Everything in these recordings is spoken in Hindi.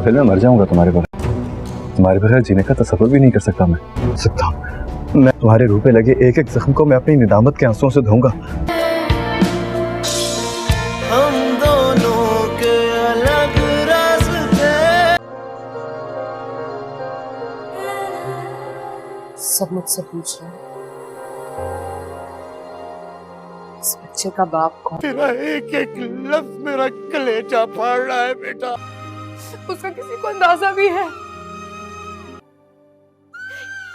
फिर मैं मर जाऊंगा तुम्हारे बगैर। तुम्हारे बगैर जीने का तसव्वुर भी नहीं कर सकता मैं तुम्हारे रूह पे लगे एक एक जख्म को मैं अपनी निदामत के आंसुओं से धोऊंगा। हम दोनों के अलग रास्ते। सब मुझसे पूछ रहे हैं इस बच्चे का बाप कौन? तेरा एक एक लफ्ज मेरा कलेजा फाड़ रहा है बेटा। उसका किसी को अंदाजा भी है?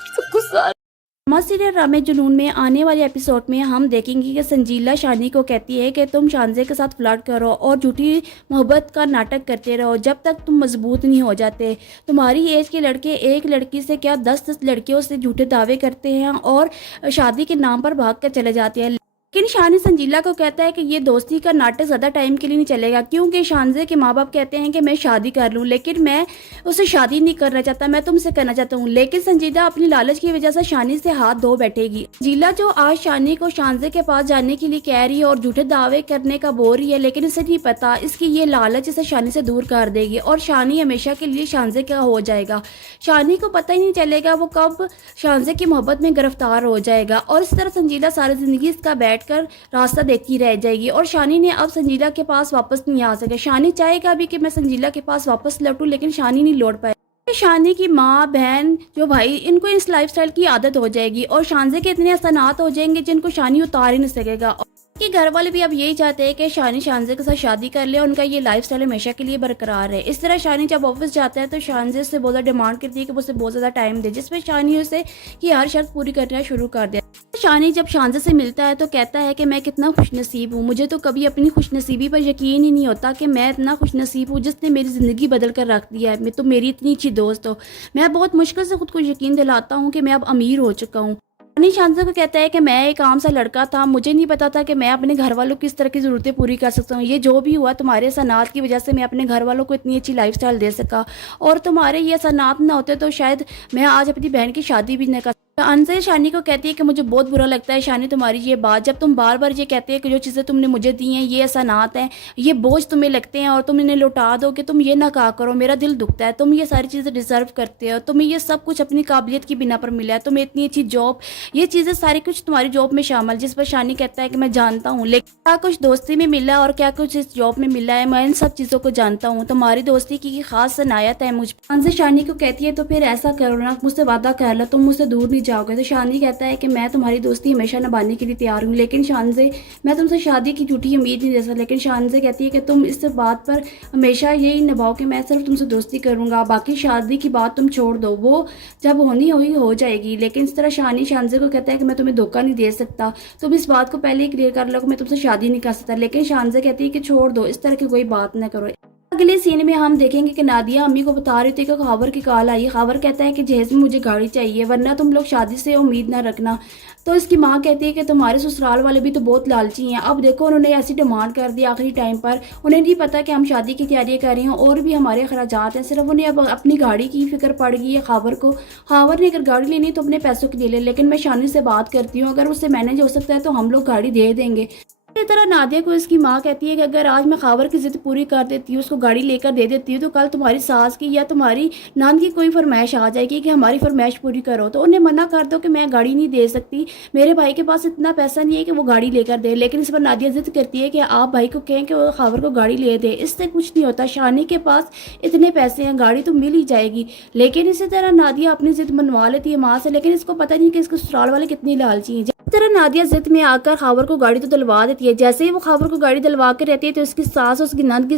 सब कुछ ड्रामा सीरियल रामे जुनून में आने वाले एपिसोड में हम देखेंगे कि संजीला शानी को कहती है कि तुम शानजे के साथ फ्लर्ट करो और झूठी मोहब्बत का नाटक करते रहो जब तक तुम मजबूत नहीं हो जाते। तुम्हारी एज के लड़के एक लड़की से क्या 10-10 लड़कियों से झूठे दावे करते हैं और शादी के नाम पर भाग कर चले जाते हैं। लेकिन शानी संजीला को कहता है कि ये दोस्ती का नाटक ज़्यादा टाइम के लिए नहीं चलेगा, क्योंकि शानजे के माँ बाप कहते हैं कि मैं शादी कर लूँ, लेकिन मैं उससे शादी नहीं करना चाहता, मैं तुमसे करना चाहता हूँ। लेकिन संजीला अपनी लालच की वजह से शानी से हाथ धो बैठेगी। संजीला जो आज शानी को शानजे के पास जाने के लिए कह रही है और झूठे दावे करने का बोल रही है, लेकिन इसे नहीं पता इसकी ये लालच इसे शानी से दूर कर देगी और शानी हमेशा के लिए शानजे का हो जाएगा। शानी को पता ही नहीं चलेगा वो कब शानजे की मोहब्बत में गिरफ्तार हो जाएगा और इस तरह संजीला सारी जिंदगी इसका कर रास्ता देखती रह जाएगी और शानी ने अब संजीला के पास वापस नहीं आ सके। शानी चाहेगा भी कि मैं संजीला के पास वापस लौटूं, लेकिन शानी नहीं लौट पाए। शानी की माँ बहन जो भाई इनको इस लाइफस्टाइल की आदत हो जाएगी और शानजे के इतने असनात हो जाएंगे जिनको शानी उतार ही नहीं सकेगा। कि घर वाले भी अब यही चाहते हैं कि शानी शानजे के साथ शादी कर ले, उनका ये लाइफस्टाइल हमेशा के लिए बरकरार है। इस तरह शानी जब ऑफिस जाता है तो शानजे से बहुत ज़्यादा डिमांड करती है कि वो उसे बहुत ज़्यादा टाइम दे, जिसमें शानी उसे की हर शर्त पूरी करना शुरू कर दे। शानी जब शानजे से मिलता है तो कहता है कि मैं कितना खुशनसीब हूँ, मुझे तो कभी अपनी खुशनसीबी पर यकीन ही नहीं होता कि मैं इतना खुशनसीब हूँ जिसने मेरी ज़िंदगी बदल कर रख दिया है। मैं तो मेरी इतनी अच्छी दोस्त हो, मैं बहुत मुश्किल से खुद को यकीन दिलाता हूँ कि मैं अब अमीर हो चुका हूँ। शानी शानजे को कहता है कि मैं एक आम सा लड़का था, मुझे नहीं पता था कि मैं अपने घर वालों की इस तरह की ज़रूरतें पूरी कर सकता हूँ। ये जो भी हुआ तुम्हारे सनात की वजह से मैं अपने घर वालों को इतनी अच्छी लाइफस्टाइल दे सका, और तुम्हारे ये सनात ना होते तो शायद मैं आज अपनी बहन की शादी भी न कर। अंजय शानी को कहती है कि मुझे बहुत बुरा लगता है शानी तुम्हारी ये बात, जब तुम बार बार ये कहते हैं कि जो चीज़ें तुमने मुझे दी हैं ये एहसानात हैं, ये बोझ तुम्हें लगते हैं और तुम इन्हें लौटा दो, कि तुम ये ना कहा करो, मेरा दिल दुखता है, तुम ये सारी चीज़ें डिजर्व करते हो, तुम्हें ये सब कुछ अपनी काबिलियत की बिना पर मिला है, तुम्हें इतनी अच्छी जॉब, ये चीज़ें सारी कुछ तुम्हारी जॉब में शामिल। जिस पर शानी कहता है कि मैं जानता हूँ, लेकिन क्या कुछ दोस्ती में मिला और क्या कुछ इस जॉब में मिला है, मैं इन सब चीज़ों को जानता हूँ, तुम्हारी दोस्ती की खास सनायत है मुझ पर। अंजय शानी को कहती है तो फिर ऐसा करो ना, मुझसे वादा कर लो, तुम मुझसे दूर नहीं जाओगे। तो शानी कहता है कि मैं तुम्हारी दोस्ती हमेशा निभाने के लिए तैयार हूँ, लेकिन शानजे मैं तुमसे शादी की झूठी उम्मीद नहीं दे सकता। लेकिन शानजे कहती है कि तुम इस बात पर हमेशा यही निभाओ कि मैं सिर्फ तुमसे दोस्ती करूँगा, बाकी शादी की बात तुम छोड़ दो, वो जब होनी हुई हो जाएगी। लेकिन इस तरह शानी शानजे को कहता है कि मैं तुम्हें धोखा नहीं दे सकता, तुम इस बात को पहले ही क्लियर कर लो कि मैं तुमसे शादी नहीं कर सकता। लेकिन शानजे कहती है कि छोड़ दो, इस तरह की कोई बात ना करो। अगले सीन में हम देखेंगे कि नादिया अम्मी को बता रही थी कि खावर की कॉल आई। खावर कहता है कि जहेज में मुझे गाड़ी चाहिए, वरना तुम लोग शादी से उम्मीद ना रखना। तो इसकी माँ कहती है कि तुम्हारे ससुराल वाले भी तो बहुत लालची हैं, अब देखो उन्होंने ऐसी डिमांड कर दी आखिरी टाइम पर, उन्हें नहीं पता कि हम शादी की तैयारियां कर रही हैं और भी हमारे अखराजात हैं, सिर्फ उन्हें अब अपनी गाड़ी की फिक्र पड़ गई है खावर को। खावर ने अगर गाड़ी लेनी तो अपने पैसों की ले ले, लेकिन मैं शानी से बात करती हूँ, अगर उससे मैनेज हो सकता है तो हम लोग गाड़ी दे देंगे। इसी तरह नादिया को इसकी माँ कहती है कि अगर आज मैं खावर की जिद पूरी कर देती हूँ, उसको गाड़ी लेकर दे देती हूँ, तो कल तुम्हारी सास की या तुम्हारी नान की कोई फरमाइश आ जाएगी कि हमारी फरमाइश पूरी करो, तो उन्हें मना कर दो कि मैं गाड़ी नहीं दे सकती, मेरे भाई के पास इतना पैसा नहीं है कि वो गाड़ी लेकर दे। लेकिन इस पर नादिया जिद करती है कि आप भाई को कहें कि वो खावर को गाड़ी ले दे, इससे कुछ नहीं होता, शानी के पास इतने पैसे हैं, गाड़ी तो मिल ही जाएगी। लेकिन इसी तरह नादिया अपनी जिद मनवा लेती है माँ से, लेकिन इसको पता नहीं कि इसके ससुराल वाले कितनी लालची हैं। इस तरह नादिया जिद में आकर खावर को गाड़ी तो दिलवा देती है। जैसे ही वो खावर को गाड़ी दिलवा कर रहती है तो उसकी सास और उसकी नंद की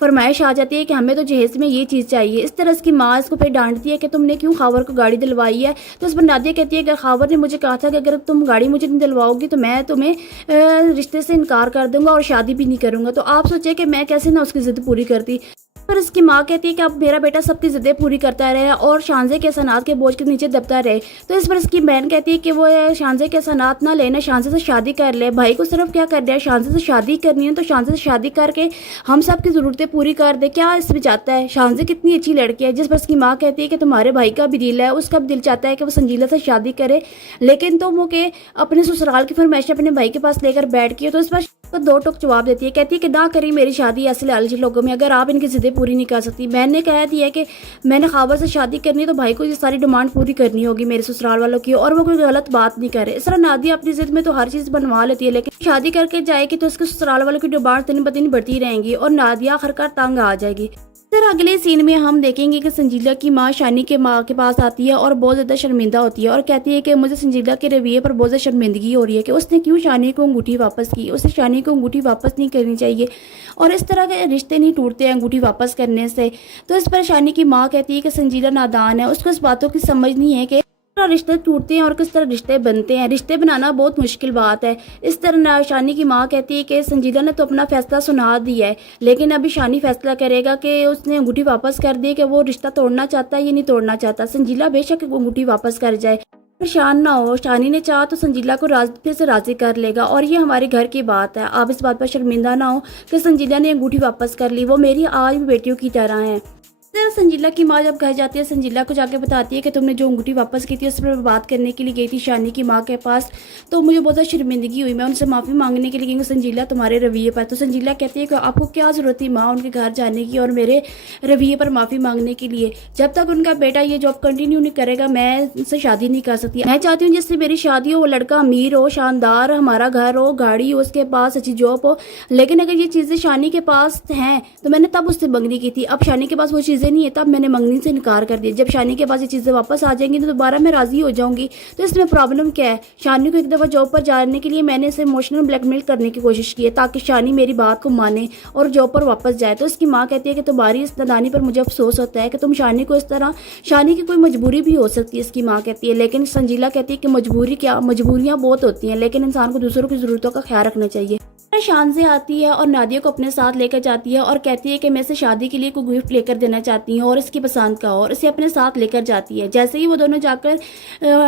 फरमाइश आ जाती है कि हमें तो जहेज में ये चीज़ चाहिए। इस तरह इसकी माँ इसको फिर डांटती है कि तुमने क्यों खावर को गाड़ी दिलवाई है। तो उस पर नादिया कहती है कि खावर ने मुझे कहा था कि अगर तुम गाड़ी मुझे नहीं दिलवाओगी तो मैं तुम्हें रिश्ते से इनकार कर दूंगा और शादी भी नहीं करूँगा। तो आप सोचे कि मैं कैसे ना उसकी जिद पूरी करती। पर इसकी माँ कहती है कि अब मेरा बेटा सबकी जिद्दें पूरी करता रहे और शानजे के सनात के बोझ के नीचे दबता रहे। तो इस पर इसकी बहन कहती है कि वो शानजे के सनात ना लेना, शानजे से शादी कर ले। भाई को सिर्फ क्या कर दिया, शानजे से शादी करनी है तो शानजे से शादी करके हम सब की ज़रूरतें पूरी कर दे, क्या इसमें चाहता है। शानजे कितनी अच्छी लड़की है। जिस पर इसकी माँ कहती है कि तुम्हारे भाई का भी दिल है, उसका भी दिल चाहता है कि वो संजीला से शादी करे, लेकिन तुम वो के अपने ससुराल की फरमाइश अपने भाई के पास लेकर बैठ गई। तो इस पर तो दो टोक जवाब देती है, कहती है कि ना करी मेरी शादी ऐसे लालची लोगों में, अगर आप इनकी ज़िद्दें पूरी नहीं कर सकती। मैंने कह दिया कि मैंने ख्वाबा से शादी करनी है तो भाई को ये सारी डिमांड पूरी करनी होगी मेरे ससुराल वालों की, और वो कोई गलत बात नहीं करे। इस तरह नादिया अपनी ज़िद में तो हर चीज़ बनवा लेती है, लेकिन शादी करके जाएगी तो उसके ससुराल वालों की डिमांड दिन ब दिन बढ़ती रहेंगी और नादिया आखिरकार तंग आ जाएगी। फिर अगले सीन में हम देखेंगे कि संजीला की माँ शानी के माँ के पास आती है और बहुत ज़्यादा शर्मिंदा होती है और कहती है कि मुझे संजीला के रवैये पर बहुत ज़्यादा शर्मिंदगी हो रही है कि उसने क्यों शानी को अंगूठी वापस की, उसे शानी को अंगूठी वापस नहीं करनी चाहिए और इस तरह के रिश्ते नहीं टूटते हैं अंगूठी वापस करने से। तो इस पर शानी की माँ कहती है कि संजीला नादान है, उसको इस बातों की समझ नहीं है कि रिश्ते टूटते हैं और किस तरह रिश्ते बनते हैं। रिश्ते बनाना बहुत मुश्किल बात है। इस तरह शानी की माँ कहती है कि संजीला ने तो अपना फैसला सुना दिया है, लेकिन अभी शानी फैसला करेगा कि उसने अंगूठी वापस कर दी कि वो रिश्ता तोड़ना चाहता है या नहीं तोड़ना चाहता। संजीला बेशक अंगूठी वापस कर जाए, परेशान ना हो, शानी ने चाहा तो संजीला को फिर से राजी कर लेगा और ये हमारे घर की बात है। आप इस बात पर शर्मिंदा ना हो कि संजीला ने अंगूठी वापस कर ली, वो मेरी आज भी बेटियों की तरह है। फिर संजीला की माँ जब घर जाती है, संजीला को जाके बताती है कि तुमने जो अंगूठी वापस की थी उस पर बात करने के लिए गई थी शानी की माँ के पास, तो मुझे बहुत ज़्यादा शर्मिंदगी हुई, मैं उनसे माफ़ी मांगने के लिए गई संजीला तुम्हारे रवैये पर। तो संजीला कहती है कि आपको क्या ज़रूरत थी माँ उनके घर जाने की और मेरे रवैये पर माफ़ी मांगने के लिए। जब तक उनका बेटा ये जॉब कंटिन्यू नहीं करेगा मैं उनसे शादी नहीं कर सकती। मैं चाहती हूँ जिससे मेरी शादी हो वो लड़का अमीर हो, शानदार, हमारा घर हो, गाड़ी हो उसके पास, अच्छी जॉब हो। लेकिन अगर ये चीज़ें शानी के पास हैं तो मैंने तब उससे मंगनी की थी, अब शानी के पास वो चीज़ें नहीं है तब मैंने मंगनी से इनकार कर दिया। जब शानी के पास ये चीज़ें वापस आ जाएंगी तो दोबारा मैं राज़ी हो जाऊंगी। तो इसमें प्रॉब्लम क्या है? शानी को एक दफ़ा जॉब पर जाने के लिए मैंने इसे इमोशनल ब्लैकमेल करने की कोशिश की है ताकि शानी मेरी बात को माने और जॉब पर वापस जाए। तो इसकी माँ कहती है कि तुम्हारी इस नादानी पर मुझे अफसोस होता है कि तुम शानी को इस तरह, शानी की कोई मजबूरी भी हो सकती है इसकी माँ कहती है, लेकिन संजीला कहती है कि मजबूरी क्या, मजबूरियाँ बहुत होती हैं, लेकिन इंसान को दूसरों की ज़रूरतों का ख्याल रखना चाहिए। शान से आती है और नादिया को अपने साथ लेकर जाती है और कहती है कि मैं इसे शादी के लिए कोई गिफ्ट लेकर देना चाहती हूँ और इसकी पसंद का, और इसे अपने साथ लेकर जाती है। जैसे ही वो दोनों जाकर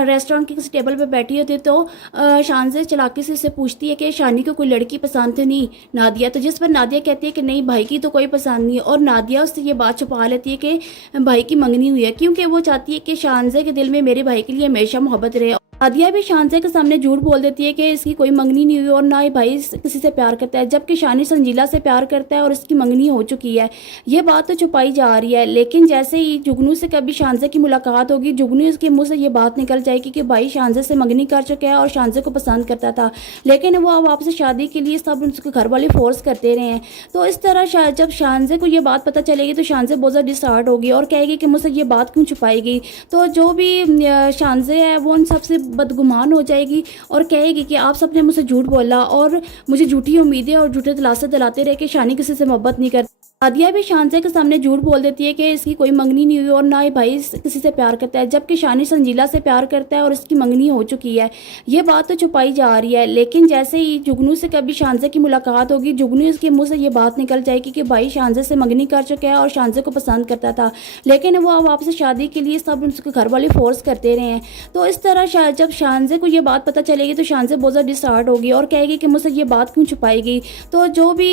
रेस्टोरेंट के किसी टेबल पर बैठी होती है तो शान से चलाकी से इसे पूछती है कि शानी को कोई लड़की पसंद तो नहीं नादिया, तो जिस पर नादिया कहती है कि नहीं भाई की तो कोई पसंद नहीं, और नादिया उससे ये बात छुपा लेती है कि भाई की मंगनी हुई है, क्योंकि वो चाहती है कि शानजे के दिल में मेरे भाई के लिए हमेशा मोहब्बत रहे। नादिया भी शानजे के सामने झूठ बोल देती है कि इसकी कोई मंगनी नहीं हुई और ना ही भाई किसी से प्यार करता है, जबकि शानी संजीला से प्यार करता है और इसकी मंगनी हो चुकी है। ये बात तो छुपाई जा रही है, लेकिन जैसे ही जुगनू से कभी शानजे की मुलाकात होगी, जुगनू इसके मुंह से ये बात निकल जाएगी कि भाई शानजे से मंगनी कर चुका है और शानजे को पसंद करता था, लेकिन वो अब आपसे शादी के लिए सब उसके घर वाले फोर्स करते रहे हैं। तो इस तरह जब शानजे को ये बात पता चलेगी तो शानजे बहुत ज़्यादा डिस्टार्ट होगी और कहेगी कि मुझसे ये बात क्यों छुपाएगी। तो जो भी शानजे है वो उन सबसे बदगुमान हो जाएगी और कहेगी कि आप सबने मुझसे झूठ बोला और मुझे झूठी उम्मीदें और झूठे दिलासे दिलाते रहे कि शानी किसी से मोहब्बत नहीं करती। नादिया भी शानजे के सामने झूठ बोल देती है कि इसकी कोई मंगनी नहीं हुई और ना ही भाई किसी से प्यार करता है, जबकि शानी संजीला से प्यार करता है और इसकी मंगनी हो चुकी है। ये बात तो छुपाई जा रही है, लेकिन जैसे ही जुगनू से कभी शानजे की मुलाकात होगी, जुगनू इसके मुंह से ये बात निकल जाएगी कि भाई शानजे से मंगनी कर चुका है और शानजे को पसंद करता था, लेकिन वो अब आपसे शादी के लिए सब उसके घर वाले फोर्स करते रहे हैं। तो इस तरह जब शानजे को ये बात पता चलेगी तो शानजे बहुत ज़्यादा डिस्टार्ट होगी और कहेगी कि मुझसे ये बात क्यों छुपाएगी। तो जो भी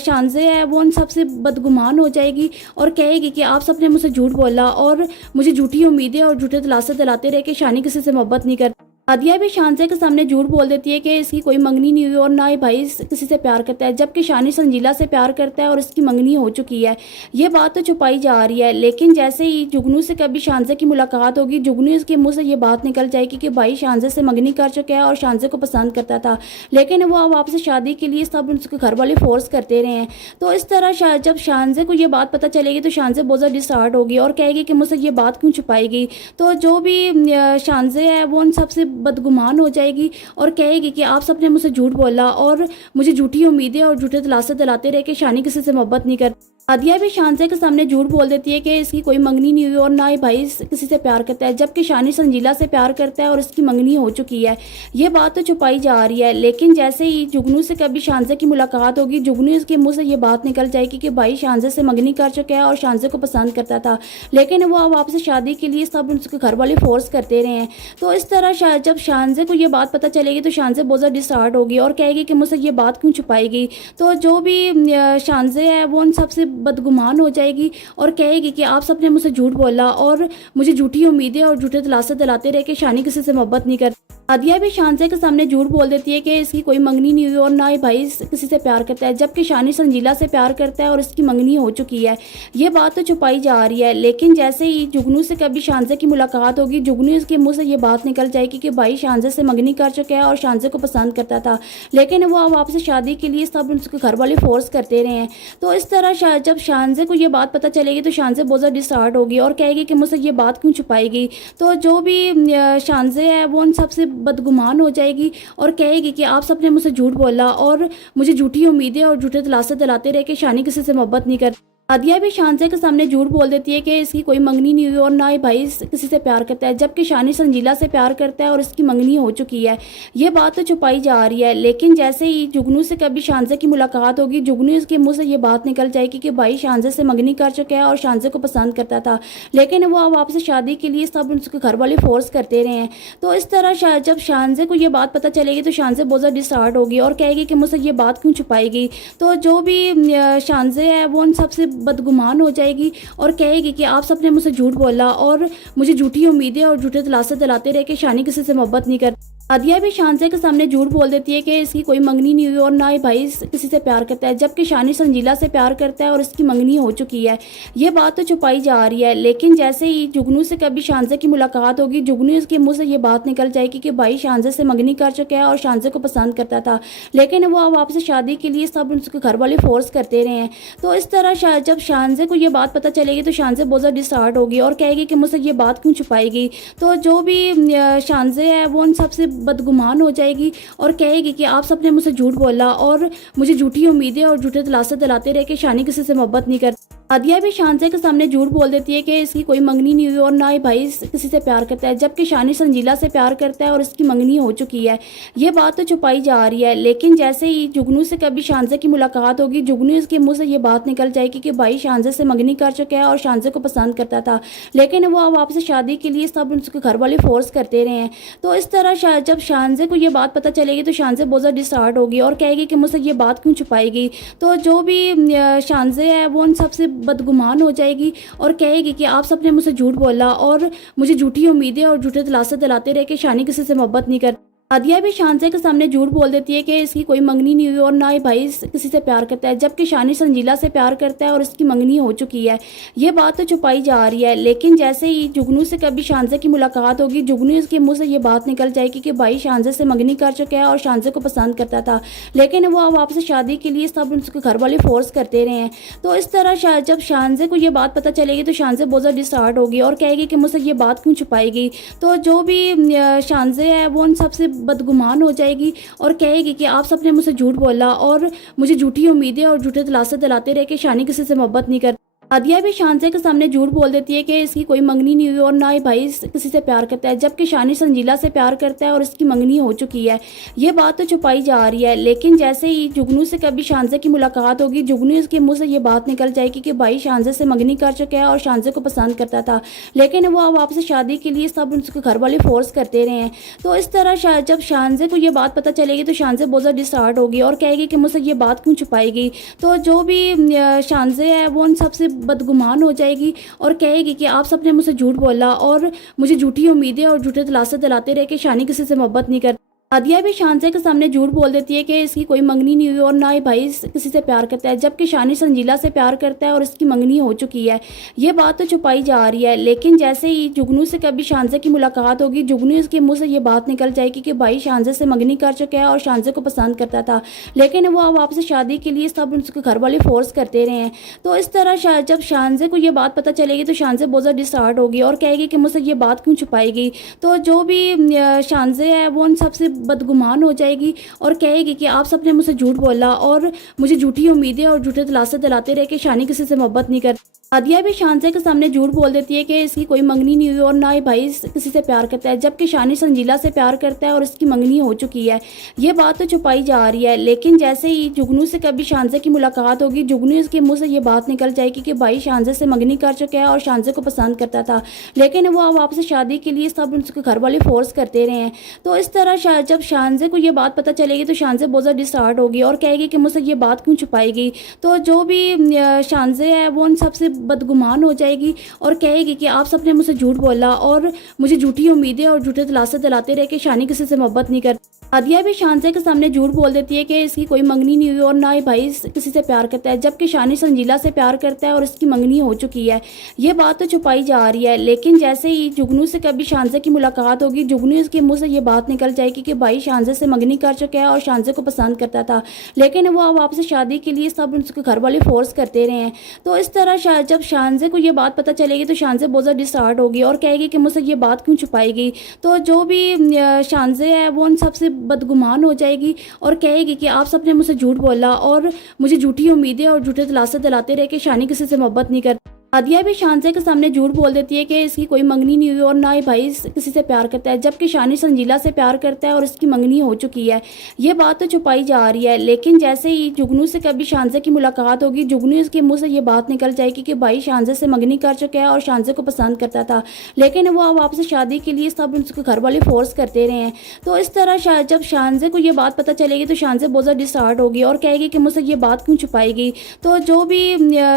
शानजे है वो उन सबसे बदगुमान हो जाएगी और कहेगी कि आप सबने मुझसे झूठ बोला और मुझे झूठी उम्मीदें और झूठे दिलासे दिलाते रहे कि शानी किसी से मोहब्बत नहीं करती। नादिया भी शानजे के सामने झूठ बोल देती है कि इसकी कोई मंगनी नहीं हुई और ना ही भाई किसी से प्यार करता है, जबकि शानी संजीला से प्यार करता है और इसकी मंगनी हो चुकी है। ये बात तो छुपाई जा रही है, लेकिन जैसे ही जुगनू से कभी शानजे की मुलाकात होगी, जुगनू इसके मुंह से ये बात निकल जाएगी कि भाई शानजे से मंगनी कर चुका है और शानजे को पसंद करता था, लेकिन वो अब आपसे शादी के लिए सब उसके घर वाले फोर्स करते रहे हैं। तो इस तरह जब शानजे को ये बात पता चलेगी तो शानजे बहुत ज़्यादा डिस्टार्ट होगी और कहेगी कि मुझसे ये बात क्यों छुपाएगी। तो जो भी शानजे है वो उन सबसे बदगुमान हो जाएगी और कहेगी कि आप सबने मुझसे झूठ बोला और मुझे झूठी उम्मीदें और झूठे दिलासे दिलाते रहे कि शानी किसी से मोहब्बत नहीं करती। नादिया भी शानजे के सामने झूठ बोल देती है कि इसकी कोई मंगनी नहीं हुई और ना ही भाई किसी से प्यार करता है, जबकि शानी संजीला से प्यार करता है और इसकी मंगनी हो चुकी है। ये बात तो छुपाई जा रही है, लेकिन जैसे ही जुगनू से कभी शानजे की मुलाकात होगी, जुगनू इसके मुंह से ये बात निकल जाएगी कि भाई शानजे से मंगनी कर चुका है और शानजे को पसंद करता था, लेकिन वो अब आपसे शादी के लिए सब उसके घर वाले फोर्स करते रहे हैं। तो इस तरह जब शानजे को ये बात पता चलेगी तो शानजे बहुत ज़्यादा डिस्टार्ट होगी और कहेगी कि मुझसे ये बात क्यों छुपाएगी। तो जो भी शानजे है वो उन सबसे बदगुमान हो जाएगी और कहेगी कि आप सबने मुझसे झूठ बोला और मुझे झूठी उम्मीदें और झूठे दिलासे दिलाते रहे कि शानी किसी से मोहब्बत नहीं करती। आदिया भी शानजे के सामने झूठ बोल देती है कि इसकी कोई मंगनी नहीं हुई और ना ही भाई किसी से प्यार करता है, जबकि शानी संजीला से प्यार करता है और इसकी मंगनी हो चुकी है। ये बात तो छुपाई जा रही है, लेकिन जैसे ही जुगनू से कभी शानजे की मुलाकात होगी, जुगनू इसके मुंह से ये बात निकल जाएगी कि भाई शानजे से मंगनी कर चुका है और शानजे को पसंद करता था, लेकिन वो अब आपसे शादी के लिए सब उसके घर वाले फोर्स करते रहे हैं। तो इस तरह जब शानजे को ये बात पता चलेगी तो शानजे बहुत ज़्यादा डिस्टार्ट होगी और कहेगी कि मुझसे ये बात क्यों छुपाएगी। तो जो भी शानजे है वो उन सबसे बदगुमान हो जाएगी और कहेगी कि आप सबने मुझसे झूठ बोला और मुझे झूठी उम्मीदें और झूठे दिलासे दिलाते रहे कि शानी किसी से मोहब्बत नहीं करती। आदिया भी शानजे के सामने झूठ बोल देती है कि इसकी कोई मंगनी नहीं हुई और ना ही भाई किसी से प्यार करता है, जबकि शानी संजीला से प्यार करता है और इसकी मंगनी हो चुकी है। ये बात तो छुपाई जा रही है, लेकिन जैसे ही जुगनू से कभी शानजे की मुलाकात होगी, जुगनू इसके मुंह से ये बात निकल जाएगी कि भाई शानजे से मंगनी कर चुका है और शानजे को पसंद करता था, लेकिन वो अब आपसे शादी के लिए सब उसके घर वाले फोर्स करते रहे हैं। तो इस तरह जब शानजे को ये बात पता चलेगी तो शानजे बहुत ज़्यादा डिस्टार्ट होगी और कहेगी कि मुझसे ये बात क्यों छुपाएगी। तो जो भी शानजे है वो उन सबसे बदगुमान हो जाएगी और कहेगी कि आप सबने मुझसे झूठ बोला और मुझे झूठी उम्मीदें और झूठे दिलासे दिलाते रहे कि शानी किसी से मोहब्बत नहीं करती। आदिया भी शानजे के सामने झूठ बोल देती है कि इसकी कोई मंगनी नहीं हुई और ना ही भाई किसी से प्यार करता है, जबकि शानी संजीला से प्यार करता है और इसकी मंगनी हो चुकी है। ये बात तो छुपाई जा रही है, लेकिन जैसे ही जुगनू से कभी शानजे की मुलाकात होगी, जुगनू इसके मुंह से ये बात निकल जाएगी कि भाई शानजे से मंगनी कर चुका है और शानजे को पसंद करता था, लेकिन वो अब आपसे शादी के लिए सब उसके घर वाले फोर्स करते रहे हैं। तो इस तरह जब शानजे को ये बात पता चलेगी तो शानजे बहुत ज़्यादा डिस्टार्ट होगी और कहेगी कि मुझसे ये बात क्यों छुपाएगी। तो जो भी शानजे है वो उन सबसे बदगुमान हो जाएगी और कहेगी कि आप सबने मुझसे झूठ बोला और मुझे झूठी उम्मीदें और झूठे दिलासे दिलाते रहे कि शानी किसी से मोहब्बत नहीं करती। आदिया भी शानजे के सामने झूठ बोल देती है कि इसकी कोई मंगनी नहीं हुई और ना ही भाई किसी से प्यार करता है, जबकि शानी संजीला से प्यार करता है और इसकी मंगनी हो चुकी है। ये बात तो छुपाई जा रही है, लेकिन जैसे ही जुगनू से कभी शानजे की मुलाकात होगी, जुगनू इसके मुंह से ये बात निकल जाएगी कि भाई शानजे से मंगनी कर चुका है और शानजे को पसंद करता था, लेकिन वो अब आपसे शादी के लिए सब उसके घर वाले फोर्स करते रहे हैं। तो इस तरह जब शानजे को ये बात पता चलेगी तो शानजे बहुत ज़्यादा डिस्टार्ट होगी और कहेगी कि मुझसे ये बात क्यों छुपाएगी। तो जो भी शानजे है वो उन सबसे बदगुमान हो जाएगी और कहेगी कि आप सबने मुझसे झूठ बोला और मुझे झूठी उम्मीदें और झूठे दिलासे दिलाते रहे कि शानी किसी से मोहब्बत नहीं करती। आदिया भी शानजे के सामने झूठ बोल देती है कि इसकी कोई मंगनी नहीं हुई और ना ही भाई किसी से प्यार करता है, जबकि शानी संजीला से प्यार करता है और इसकी मंगनी हो चुकी है। ये बात तो छुपाई जा रही है, लेकिन जैसे ही जुगनू से कभी शानजे की मुलाकात होगी, जुगनू इसके मुंह से ये बात निकल जाएगी कि भाई शानजे से मंगनी कर चुका है और शानजे को पसंद करता था, लेकिन वो अब आपसे शादी के लिए सब उसके घर वाले फोर्स करते रहे हैं। तो इस तरह जब शानजे को ये बात पता चलेगी तो शानजे बहुत ज़्यादा डिस्टार्ट होगी और कहेगी कि मुझसे ये बात क्यों छुपाएगी। तो जो भी शानजे है वो उन सबसे बदगुमान हो जाएगी और कहेगी कि आप सबने मुझसे झूठ बोला और मुझे झूठी उम्मीदें और झूठे दिलासे दिलाते रहे कि शानी किसी से मोहब्बत नहीं करती। आदिया भी शानजे के सामने झूठ बोल देती है कि इसकी कोई मंगनी नहीं हुई और ना ही भाई किसी से प्यार करता है, जबकि शानी संजीला से प्यार करता है और इसकी मंगनी हो चुकी है। ये बात तो छुपाई जा रही है, लेकिन जैसे ही जुगनू से कभी शानजे की मुलाकात होगी, जुगनू इसके मुंह से ये बात निकल जाएगी कि भाई शानजे से मंगनी कर चुका है और शानजे को पसंद करता था, लेकिन वो अब आपसे शादी के लिए सब उसके घर वाले फोर्स करते रहे हैं। तो इस तरह जब शानजे को ये बात पता चलेगी तो शानजे बहुत ज़्यादा डिस्टार्ट होगी और कहेगी कि मुझसे ये बात क्यों छुपाएगी। तो जो भी शानजे है वो उन सबसे बदगुमान हो जाएगी और कहेगी कि आप सबने मुझसे झूठ बोला और मुझे झूठी उम्मीदें और झूठे दिलासे दिलाते रहे कि शानी किसी से मोहब्बत नहीं करती। आदिया भी शानजे के सामने झूठ बोल देती है कि इसकी कोई मंगनी नहीं हुई और ना ही भाई किसी से प्यार करता है, जबकि शानी संजीला से प्यार करता है और इसकी मंगनी हो चुकी है। ये बात तो छुपाई जा रही है, लेकिन जैसे ही जुगनू से कभी शानजे की मुलाकात होगी, जुगनू इसके मुंह से ये बात निकल जाएगी कि भाई शानजे से मंगनी कर चुका है और शानजे को पसंद करता था, लेकिन वो अब आपसे शादी के लिए सब उसके घर वाले फोर्स करते रहे हैं। तो इस तरह जब शानजे को ये बात पता चलेगी तो शानजे बहुत ज़्यादा डिस्टार्ट होगी और कहेगी कि मुझसे ये बात क्यों छुपाएगी। तो जो भी शानजे है वो उन सबसे बदगुमान हो जाएगी और कहेगी कि आप सबने मुझसे झूठ बोला और मुझे झूठी उम्मीदें और झूठे दिलासे दिलाते रहे कि शानी किसी से मोहब्बत नहीं करती। आदिया भी शानजे के सामने झूठ बोल देती है कि इसकी कोई मंगनी नहीं हुई और ना ही भाई किसी से प्यार करता है, जबकि शानी संजीला से प्यार करता है और इसकी मंगनी हो चुकी है। ये बात तो छुपाई जा रही है, लेकिन जैसे ही जुगनू से कभी शानजे की मुलाकात होगी, जुगनू इसके मुंह से ये बात निकल जाएगी कि भाई शानजे से मंगनी कर चुका है और शानजे को पसंद करता था, लेकिन वो अब आपसे शादी के लिए सब उसके घर वाले फोर्स करते रहे हैं। तो इस तरह जब शानजे को ये बात पता चलेगी तो शानजे बहुत ज़्यादा डिस्टार्ट होगी और कहेगी कि मुझसे ये बात क्यों छुपाएगी। तो जो भी शानजे है वो उन सबसे बदगुमान हो जाएगी और कहेगी कि आप सबने मुझसे झूठ बोला और मुझे झूठी उम्मीदें और झूठे दिलासे दिलाते रहे कि शानी किसी से मोहब्बत नहीं करती। आदिया भी शानजे के सामने झूठ बोल देती है कि इसकी कोई मंगनी नहीं हुई और ना ही भाई किसी से प्यार करता है, जबकि शानी संजीला से प्यार करता है और इसकी मंगनी हो चुकी है। ये बात तो छुपाई जा रही है, लेकिन जैसे ही जुगनू से कभी शानजे की मुलाकात होगी, जुगनू इसके मुंह से ये बात निकल जाएगी कि भाई शानजे से मंगनी कर चुका है और शानजे को पसंद करता था, लेकिन वो अब आपसे शादी के लिए सब उसके घर वाले फोर्स करते रहे हैं। तो इस तरह जब शानजे को ये बात पता चलेगी तो शानजे बहुत ज़्यादा डिस्टार्ट होगी और कहेगी कि मुझसे ये बात क्यों छुपाएगी। तो जो भी शानजे है वो उन सबसे बदगुमान हो जाएगी और कहेगी कि आप सबने मुझसे झूठ बोला और मुझे झूठी उम्मीदें और झूठे दिलासे दिलाते रहे कि शानी किसी से मोहब्बत नहीं करती। आदिया भी शानजे के सामने झूठ बोल देती है कि इसकी कोई मंगनी नहीं हुई और ना ही भाई किसी से प्यार करता है, जबकि शानी संजीला से प्यार करता है और इसकी मंगनी हो चुकी है। ये बात तो छुपाई जा रही है, लेकिन जैसे ही जुगनू से कभी शानजे की मुलाकात होगी, जुगनू इसके मुंह से ये बात निकल जाएगी कि भाई शानजे से मंगनी कर चुका है और शानजे को पसंद करता था, लेकिन वो अब आपसे शादी के लिए सब उसके घर वाले फोर्स करते रहे हैं। तो इस तरह जब शानजे को ये बात पता चलेगी तो शानजे बहुत ज़्यादा डिस्टार्ट होगी और कहेगी कि मुझसे ये बात क्यों छुपाएगी। तो जो भी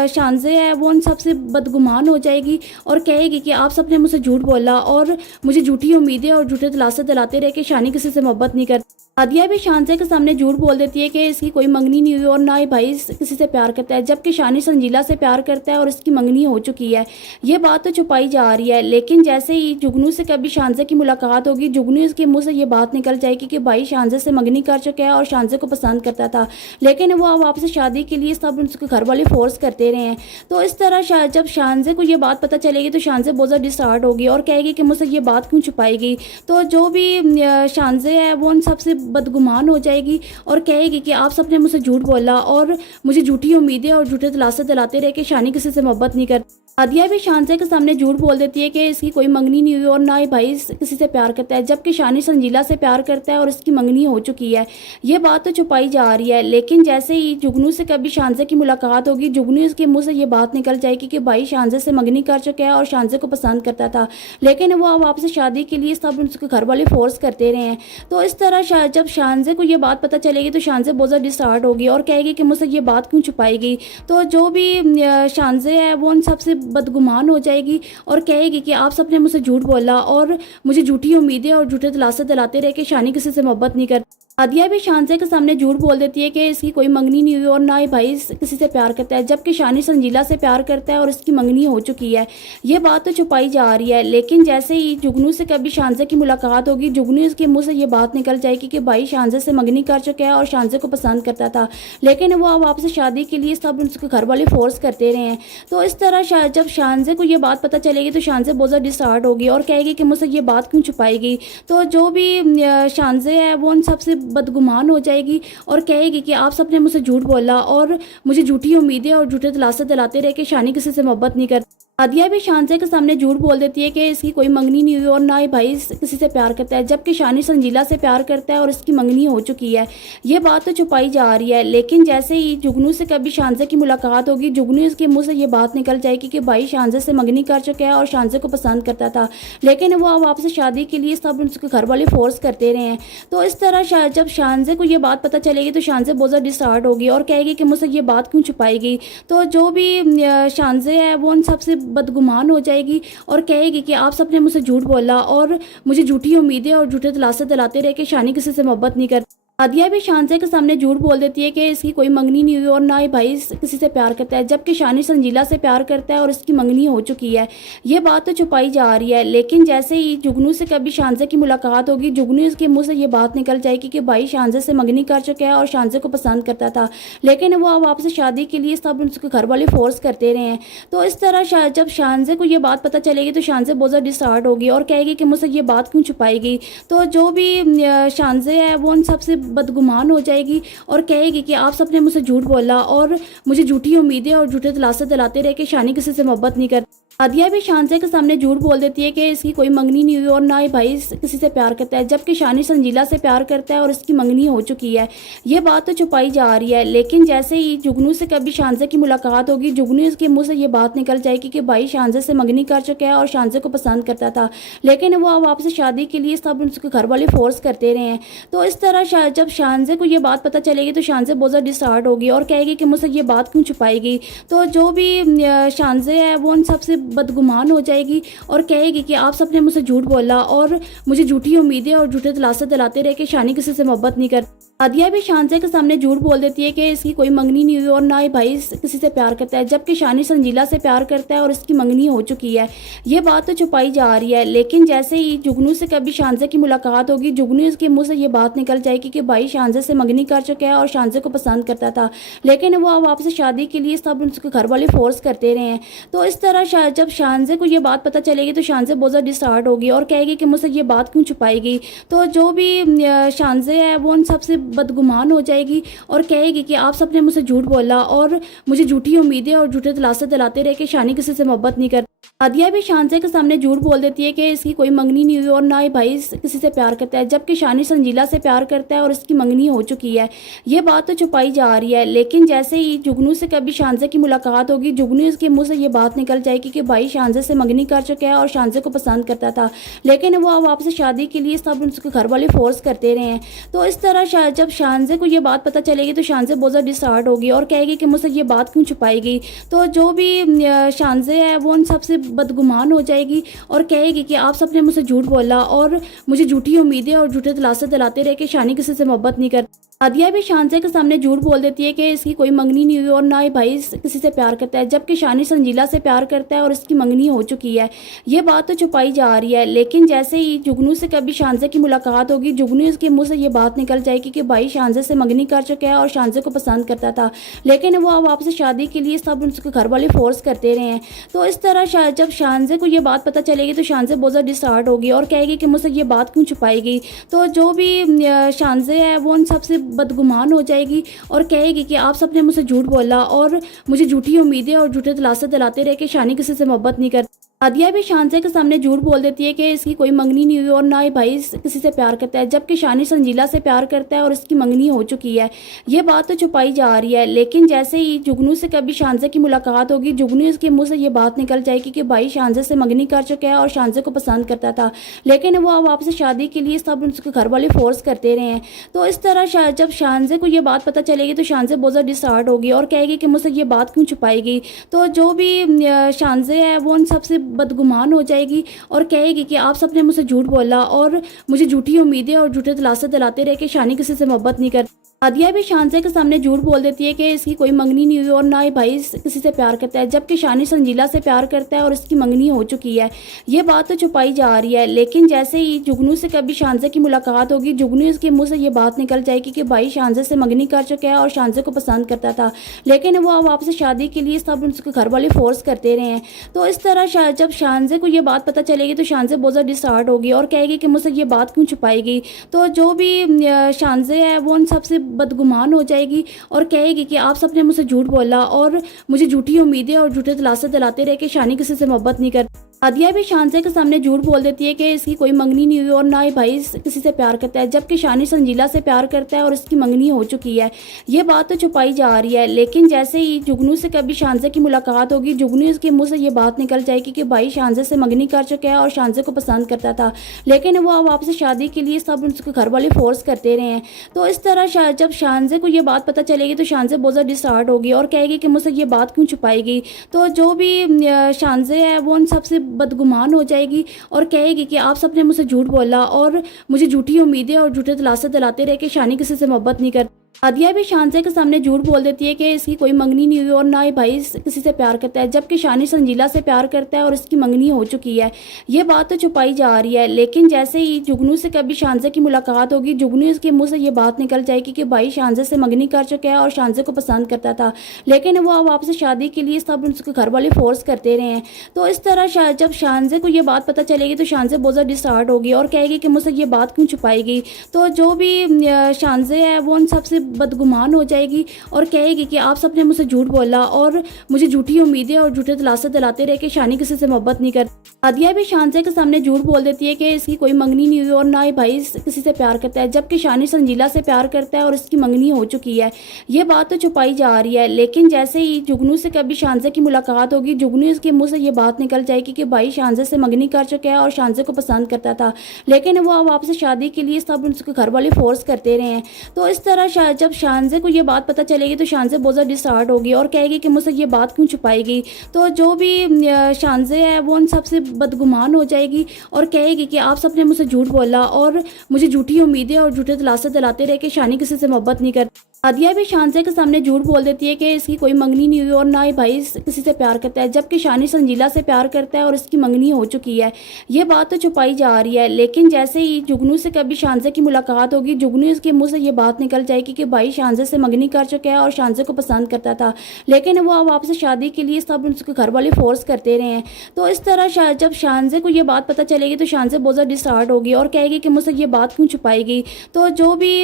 शानजे है वो उन सबसे बदगुमान हो जाएगी और कहेगी कि आप सबने मुझसे झूठ बोला और मुझे झूठी उम्मीदें और झूठे दिलासे दिलाते रहे कि शानी किसी से मोहब्बत नहीं करती। आदिया भी शानजे के सामने झूठ बोल देती है कि इसकी कोई मंगनी नहीं हुई और ना ही भाई किसी से प्यार करता है, जबकि शानी संजीला से प्यार करता है और इसकी मंगनी हो चुकी है। ये बात तो छुपाई जा रही है, लेकिन जैसे ही जुगनू से कभी शानजे की मुलाकात होगी, जुगनू इसके मुंह से ये बात निकल जाएगी कि भाई शानजे से मंगनी कर चुका है और शानजे को पसंद करता था, लेकिन वो अब आपसे शादी के लिए सब उसके घर वाले फोर्स करते रहे हैं। तो इस तरह जब शानजे को ये बात पता चलेगी तो शानजे बहुत ज़्यादा डिस्टार्ट होगी और कहेगी कि मुझसे ये बात क्यों छुपाएगी। तो जो भी शानजे है वो उन सबसे बदगुमान हो जाएगी और कहेगी कि आप सबने मुझसे झूठ बोला और मुझे झूठी उम्मीदें और झूठे दिलासे दिलाते रहे कि शानी किसी से मोहब्बत नहीं करती। आदिया भी शानजे के सामने झूठ बोल देती है कि इसकी कोई मंगनी नहीं हुई और ना ही भाई किसी से प्यार करता है, जबकि शानी संजीला से प्यार करता है और इसकी मंगनी हो चुकी है। ये बात तो छुपाई जा रही है, लेकिन जैसे ही जुगनू से कभी शानजे की मुलाकात होगी, जुगनू इसके मुंह से ये बात निकल जाएगी कि भाई शानजे से मंगनी कर चुका है और शानजे को पसंद करता था, लेकिन वो अब आपसे शादी के लिए सब उसके घर वाले फोर्स करते रहे हैं। तो इस तरह जब शानजे को ये बात पता चलेगी तो शानजे बहुत ज़्यादा डिस्टार्ट होगी और कहेगी कि मुझसे ये बात क्यों छुपाएगी। तो जो भी शानजे है वो उन सबसे बदगुमान हो जाएगी और कहेगी कि आप सबने मुझसे झूठ बोला और मुझे झूठी उम्मीदें और झूठे दिलासे दिलाते रहे कि शानी किसी से मोहब्बत नहीं करती। आदिया भी शानजे के सामने झूठ बोल देती है कि इसकी कोई मंगनी नहीं हुई और ना ही भाई किसी से प्यार करता है, जबकि शानी संजीला से प्यार करता है और इसकी मंगनी हो चुकी है। ये बात तो छुपाई जा रही है, लेकिन जैसे ही जुगनू से कभी शानजे की मुलाकात होगी, जुगनू इसके मुंह से ये बात निकल जाएगी कि भाई शानजे से मंगनी कर चुका है और शानजे को पसंद करता था, लेकिन वो अब आपसे शादी के लिए सब उसके घर वाले फोर्स करते रहे हैं। तो इस तरह जब शानजे को ये बात पता चलेगी तो शानजे बहुत ज़्यादा डिस्टार्ट होगी और कहेगी कि मुझसे ये बात क्यों छुपाएगी। तो जो भी शानजे है वो उन सबसे बदगुमान हो जाएगी और कहेगी कि आप सबने मुझसे झूठ बोला और मुझे झूठी उम्मीदें और झूठे दिलासे दिलाते रहे कि शानी किसी से मोहब्बत नहीं करती। आदिया भी शानजे के सामने झूठ बोल देती है कि इसकी कोई मंगनी नहीं हुई और ना ही भाई किसी से प्यार करता है, जबकि शानी संजीला से प्यार करता है और इसकी मंगनी हो चुकी है। ये बात तो छुपाई जा रही है, लेकिन जैसे ही जुगनू से कभी शानजे की मुलाकात होगी, जुगनू इसके मुंह से ये बात निकल जाएगी कि भाई शानजे से मंगनी कर चुका है और शानजे को पसंद करता था, लेकिन वो अब आपसे शादी के लिए सब उसके घर वाले फोर्स करते रहे हैं। तो इस तरह जब शानजे को ये बात पता चलेगी तो शानजे बहुत ज़्यादा डिस्टार्ट होगी और कहेगी कि मुझसे ये बात क्यों छुपाएगी। तो जो भी शानजे है वो उन सबसे बदगुमान हो जाएगी और कहेगी कि आप सबने मुझसे झूठ बोला और मुझे झूठी उम्मीदें और झूठे दिलासे दिलाते रहे कि शानी किसी से मोहब्बत नहीं करती। आदिया भी शानजे के सामने झूठ बोल देती है कि इसकी कोई मंगनी नहीं हुई और ना ही भाई किसी से प्यार करता है, जबकि शानी संजीला से प्यार करता है और इसकी मंगनी हो चुकी है। ये बात तो छुपाई जा रही है, लेकिन जैसे ही जुगनू से कभी शानजे की मुलाकात होगी, जुगनू इसके मुंह से ये बात निकल जाएगी कि भाई शानजे से मंगनी कर चुका है और शानजे को पसंद करता था, लेकिन वो अब आपसे शादी के लिए सब उसके घर वाले फोर्स करते रहे हैं। तो इस तरह जब शानजे को ये बात पता चलेगी तो शानजे बहुत ज़्यादा डिस्टार्ट होगी और कहेगी कि मुझसे ये बात क्यों छुपाएगी। तो जो भी शानजे है वो उन सबसे बदगुमान हो जाएगी और कहेगी कि आप सबने मुझसे झूठ बोला और मुझे झूठी उम्मीदें और झूठे दिलासे दिलाते रहे कि शानी किसी से मोहब्बत नहीं करती। आदिया भी शानजे के सामने झूठ बोल देती है कि इसकी कोई मंगनी नहीं हुई और ना ही भाई किसी से प्यार करता है, जबकि शानी संजीला से प्यार करता है और इसकी मंगनी हो चुकी है। ये बात तो छुपाई जा रही है, लेकिन जैसे ही जुगनू से कभी शानजे की मुलाकात होगी, जुगनू इसके मुंह से ये बात निकल जाएगी कि भाई शानजे से मंगनी कर चुका है और शानजे को पसंद करता था, लेकिन वो अब आपसे शादी के लिए सब उसके घर वाले फोर्स करते रहे हैं। तो इस तरह जब शानजे को ये बात पता चलेगी तो शानजे बहुत ज़्यादा डिस्टार्ट होगी और कहेगी कि मुझसे ये बात क्यों छुपाएगी। तो जो भी शानजे है वो उन सबसे बदगुमान हो जाएगी और कहेगी कि आप सबने मुझसे झूठ बोला और मुझे झूठी उम्मीदें और झूठे दिलासे दिलाते रहे कि शानी किसी से मोहब्बत नहीं करती। आदिया भी शानजे के सामने झूठ बोल देती है कि इसकी कोई मंगनी नहीं हुई और ना ही भाई किसी से प्यार करता है, जबकि शानी संजीला से प्यार करता है और इसकी मंगनी हो चुकी है। ये बात तो छुपाई जा रही है, लेकिन जैसे ही जुगनू से कभी शानजे की मुलाकात होगी, जुगनू इसके मुंह से ये बात निकल जाएगी कि भाई शानजे से मंगनी कर चुका है और शानजे को पसंद करता था, लेकिन वो अब आपसे शादी के लिए सब उसके घर वाले फोर्स करते रहे हैं। तो इस तरह जब शानजे को ये बात पता चलेगी तो शानजे बहुत ज़्यादा डिस्टार्ट होगी और कहेगी कि मुझसे ये बात क्यों छुपाएगी। तो जो भी शानजे है वो उन सबसे बदगुमान हो जाएगी और कहेगी कि आप सबने मुझसे झूठ बोला और मुझे झूठी उम्मीदें और झूठे दिलासे दिलाते रहे कि शानी किसी से मोहब्बत नहीं करती। आदिया भी शानजे के सामने झूठ बोल देती है कि इसकी कोई मंगनी नहीं हुई और ना ही भाई किसी से प्यार करता है, जबकि शानी संजीला से प्यार करता है और इसकी मंगनी हो चुकी है। ये बात तो छुपाई जा रही है, लेकिन जैसे ही जुगनू से कभी शानजे की मुलाकात होगी, जुगनू इसके मुंह से ये बात निकल जाएगी कि भाई शानजे से मंगनी कर चुका है और शानजे को पसंद करता था, लेकिन वो अब आपसे शादी के लिए सब उसके घर वाले फोर्स करते रहे हैं। तो इस तरह जब शानजे को ये बात पता चलेगी तो शानजे बहुत ज़्यादा डिस्टार्ट होगी और कहेगी कि मुझसे ये बात क्यों छुपाएगी। तो जो भी शानजे है वो उन सबसे बदगुमान हो जाएगी और कहेगी कि आप सबने मुझसे झूठ बोला और मुझे झूठी उम्मीदें और झूठे दिलासे दिलाते रहे कि शानी किसी से मोहब्बत नहीं करती। आदिया भी शानजे के सामने झूठ बोल देती है कि इसकी कोई मंगनी नहीं हुई और ना ही भाई किसी से प्यार करता है, जबकि शानी संजीला से प्यार करता है और इसकी मंगनी हो चुकी है। ये बात तो छुपाई जा रही है, लेकिन जैसे ही जुगनू से कभी शानजे की मुलाकात होगी, जुगनू इसके मुंह से ये बात निकल जाएगी कि भाई शानजे से मंगनी कर चुका है और शानजे को पसंद करता था, लेकिन वो अब आपसे शादी के लिए सब उसके घर वाले फोर्स करते रहे हैं। तो इस तरह जब शानजे को ये बात पता चलेगी तो शानजे बहुत ज़्यादा डिस्टार्ट होगी और कहेगी कि मुझसे ये बात क्यों छुपाएगी। तो जो भी शानजे है वो उन सबसे बदगुमान हो जाएगी और कहेगी कि आप सबने मुझसे झूठ बोला और मुझे झूठी उम्मीदें और झूठे दिलासे दिलाते रहे कि शानी किसी से मोहब्बत नहीं करती। आदिया भी शानजे के सामने झूठ बोल देती है कि इसकी कोई मंगनी नहीं हुई और ना ही भाई किसी से प्यार करता है, जबकि शानी संजीला से प्यार करता है और इसकी मंगनी हो चुकी है। ये बात तो छुपाई जा रही है, लेकिन जैसे ही जुगनू से कभी शानजे की मुलाकात होगी, जुगनू इसके मुंह से ये बात निकल जाएगी कि भाई शानजे से मंगनी कर चुका है और शानजे को पसंद करता था, लेकिन वो अब आपसे शादी के लिए सब उसके घर वाले फोर्स करते रहे हैं। तो इस तरह जब शानजे को ये बात पता चलेगी तो शानजे बहुत ज़्यादा डिस्टार्ट होगी और कहेगी कि मुझसे ये बात क्यों छुपाएगी। तो जो भी शानजे है वो उन सबसे बदगुमान हो जाएगी और कहेगी कि आप सबने मुझसे झूठ बोला और मुझे झूठी उम्मीदें और झूठे दिलासे दिलाते रहे कि शानी किसी से मोहब्बत नहीं करती। आदिया भी शानजे के सामने झूठ बोल देती है कि इसकी कोई मंगनी नहीं हुई और ना ही भाई किसी से प्यार करता है, जबकि शानी संजीला से प्यार करता है और इसकी मंगनी हो चुकी है। ये बात तो छुपाई जा रही है, लेकिन जैसे ही जुगनू से कभी शानजे की मुलाकात होगी, जुगनू इसके मुंह से ये बात निकल जाएगी कि भाई शानजे से मंगनी कर चुका है और शानजे को पसंद करता था, लेकिन वो अब आपसे शादी के लिए सब उसके घर वाले फोर्स करते रहे हैं। तो इस तरह जब शानजे को ये बात पता चलेगी तो शानजे बहुत ज़्यादा डिस्टार्ट होगी और कहेगी कि मुझसे ये बात क्यों छुपाएगी। तो जो भी शानजे है वो उन सबसे बदगुमान हो जाएगी और कहेगी कि आप सबने मुझसे झूठ बोला और मुझे झूठी उम्मीदें और झूठे दिलासे दिलाते रहे कि शानी किसी से मोहब्बत नहीं करती। आदिया भी शानजे के सामने झूठ बोल देती है कि इसकी कोई मंगनी नहीं हुई और ना ही भाई किसी से प्यार करता है, जबकि शानी संजीला से प्यार करता है और इसकी मंगनी हो चुकी है। ये बात तो छुपाई जा रही है, लेकिन जैसे ही जुगनू से कभी शानजे की मुलाकात होगी, जुगनू इसके मुंह से ये बात निकल जाएगी कि भाई शानजे से मंगनी कर चुका है और शानजे को पसंद करता था, लेकिन वो अब आपसे शादी के लिए सब उसके घर वाले फोर्स करते रहे हैं। तो इस तरह जब शानजे को ये बात पता चलेगी तो शानजे बहुत ज़्यादा डिस्टार्ट होगी और कहेगी कि मुझसे ये बात क्यों छुपाएगी। तो जो भी शानजे है वो उन सबसे बदगुमान हो जाएगी और कहेगी कि आप सबने मुझसे झूठ बोला और मुझे झूठी उम्मीदें और झूठे दिलासे दिलाते रहे कि शानी किसी से मोहब्बत नहीं करती। आदिया भी शानजे के सामने झूठ बोल देती है कि इसकी कोई मंगनी नहीं हुई और ना ही भाई किसी से प्यार करता है, जबकि शानी संजीला से प्यार करता है और इसकी मंगनी हो चुकी है। ये बात तो छुपाई जा रही है, लेकिन जैसे ही जुगनू से कभी शानजे की मुलाकात होगी, जुगनू इसके मुंह से ये बात निकल जाएगी कि भाई शानजे से मंगनी कर चुका है और शानजे को पसंद करता था, लेकिन वो अब आपसे शादी के लिए सब उसके घर वाले फोर्स करते रहे हैं। तो इस तरह जब शानजे को ये बात पता चलेगी तो शानजे बहुत ज़्यादा डिस्टार्ट होगी और कहेगी कि मुझसे ये बात क्यों छुपाएगी। तो जो भी शानजे है वो उन सबसे बदगुमान हो जाएगी और कहेगी कि आप सबने मुझसे झूठ बोला और मुझे झूठी उम्मीदें और झूठे दिलासे दिलाते रहे कि शानी किसी से मोहब्बत नहीं करती। आदिया भी शानजे के सामने झूठ बोल देती है कि इसकी कोई मंगनी नहीं हुई और ना ही भाई किसी से प्यार करता है, जबकि शानी संजीला से प्यार करता है और इसकी मंगनी हो चुकी है। ये बात तो छुपाई जा रही है, लेकिन जैसे ही जुगनू से कभी शानजे की मुलाकात होगी, जुगनू इसके मुंह से ये बात निकल जाएगी कि भाई शानजे से मंगनी कर चुका है और शानजे को पसंद करता था, लेकिन वो अब आपसे शादी के लिए सब उसके घर वाले फोर्स करते रहे हैं। तो इस तरह जब शानजे को ये बात पता चलेगी तो शानजे बहुत ज़्यादा डिसहार्ट होगी और कहेगी कि मुझसे ये बात क्यों छुपाएगी। तो जो भी शानजे है वो उन सबसे बदगुमान हो जाएगी और कहेगी कि आप सबने मुझसे झूठ बोला और मुझे झूठी उम्मीदें और झूठे दिलासे दिलाते रहे कि शानी किसी से मोहब्बत नहीं करती। आदिया भी शानजे के सामने झूठ बोल देती है कि इसकी कोई मंगनी नहीं हुई और ना ही भाई किसी से प्यार करता है, जबकि शानी संजीला से प्यार करता है और इसकी मंगनी हो चुकी है। ये बात तो छुपाई जा रही है, लेकिन जैसे ही जुगनू से कभी शानजे की मुलाकात होगी, जुगनू इसके मुंह से ये बात निकल जाएगी कि भाई शानजे से मंगनी कर चुका है और शानजे को पसंद करता था, लेकिन वो अब आपसे शादी के लिए सब उसके घर वाले फोर्स करते रहे हैं। तो इस तरह जब शानजे को ये बात पता चलेगी तो शानजे बहुत ज़्यादा डिसहार्ट होगी और कहेगी कि मुझसे ये बात क्यों छुपाएगी। तो जो भी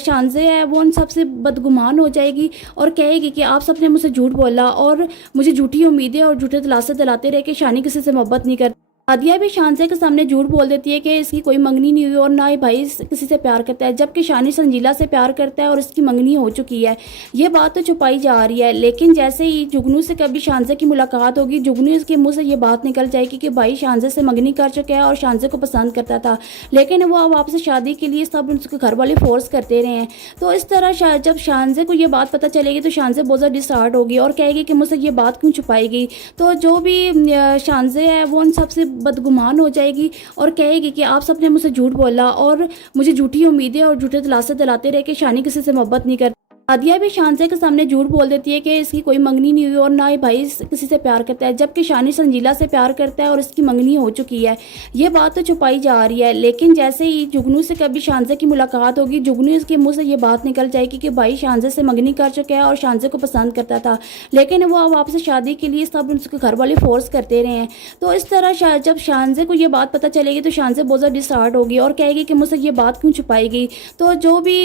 शानजे है वो उन सबसे बदगुमान हो जाएगी और कहेगी कि आप सबने मुझसे झूठ बोला और मुझे झूठी उम्मीदें और झूठे दिलासे दिलाते रहे कि शानी किसी से मोहब्बत नहीं करती। आदिया भी शानजे के सामने झूठ बोल देती है कि इसकी कोई मंगनी नहीं हुई और ना ही भाई किसी से प्यार करता है, जबकि शानी संजीला से प्यार करता है और इसकी मंगनी हो चुकी है। ये बात तो छुपाई जा रही है, लेकिन जैसे ही जुगनू से कभी शानजे की मुलाकात होगी, जुगनू इसके मुंह से ये बात निकल जाएगी कि भाई शानजे से मंगनी कर चुका है और शानजे को पसंद करता था, लेकिन वो अब आपसे शादी के लिए सब उसके घर वाले फोर्स करते रहे हैं। तो इस तरह जब शानजे को ये बात पता चलेगी तो शानजे बहुत ज़्यादा डिसहार्ट होगी और कहेगी कि मुझसे ये बात क्यों छुपाएगी। तो जो भी शानजे है वो उन सबसे बदगुमान हो जाएगी और कहेगी कि आप सबने मुझसे झूठ बोला और मुझे झूठी उम्मीदें और झूठे दिलासे दिलाते रहे कि शानी किसी से मोहब्बत नहीं करती। आदिया भी शानजे के सामने झूठ बोल देती है कि इसकी कोई मंगनी नहीं हुई और ना ही भाई किसी से प्यार करता है, जबकि शानी संजीला से प्यार करता है और इसकी मंगनी हो चुकी है। ये बात तो छुपाई जा रही है, लेकिन जैसे ही जुगनू से कभी शानजे की मुलाकात होगी, जुगनू इसके मुंह से ये बात निकल जाएगी कि भाई शानजे से मंगनी कर चुका है और शानजे को पसंद करता था, लेकिन वो अब आपसे शादी के लिए सब उसके घर वाले फोर्स करते रहे हैं। तो इस तरह जब शानजे को ये बात पता चलेगी तो शानजे बहुत ज़्यादा डिसहार्ट होगी और कहेगी कि मुझसे ये बात क्यों छुपाएगी। तो जो भी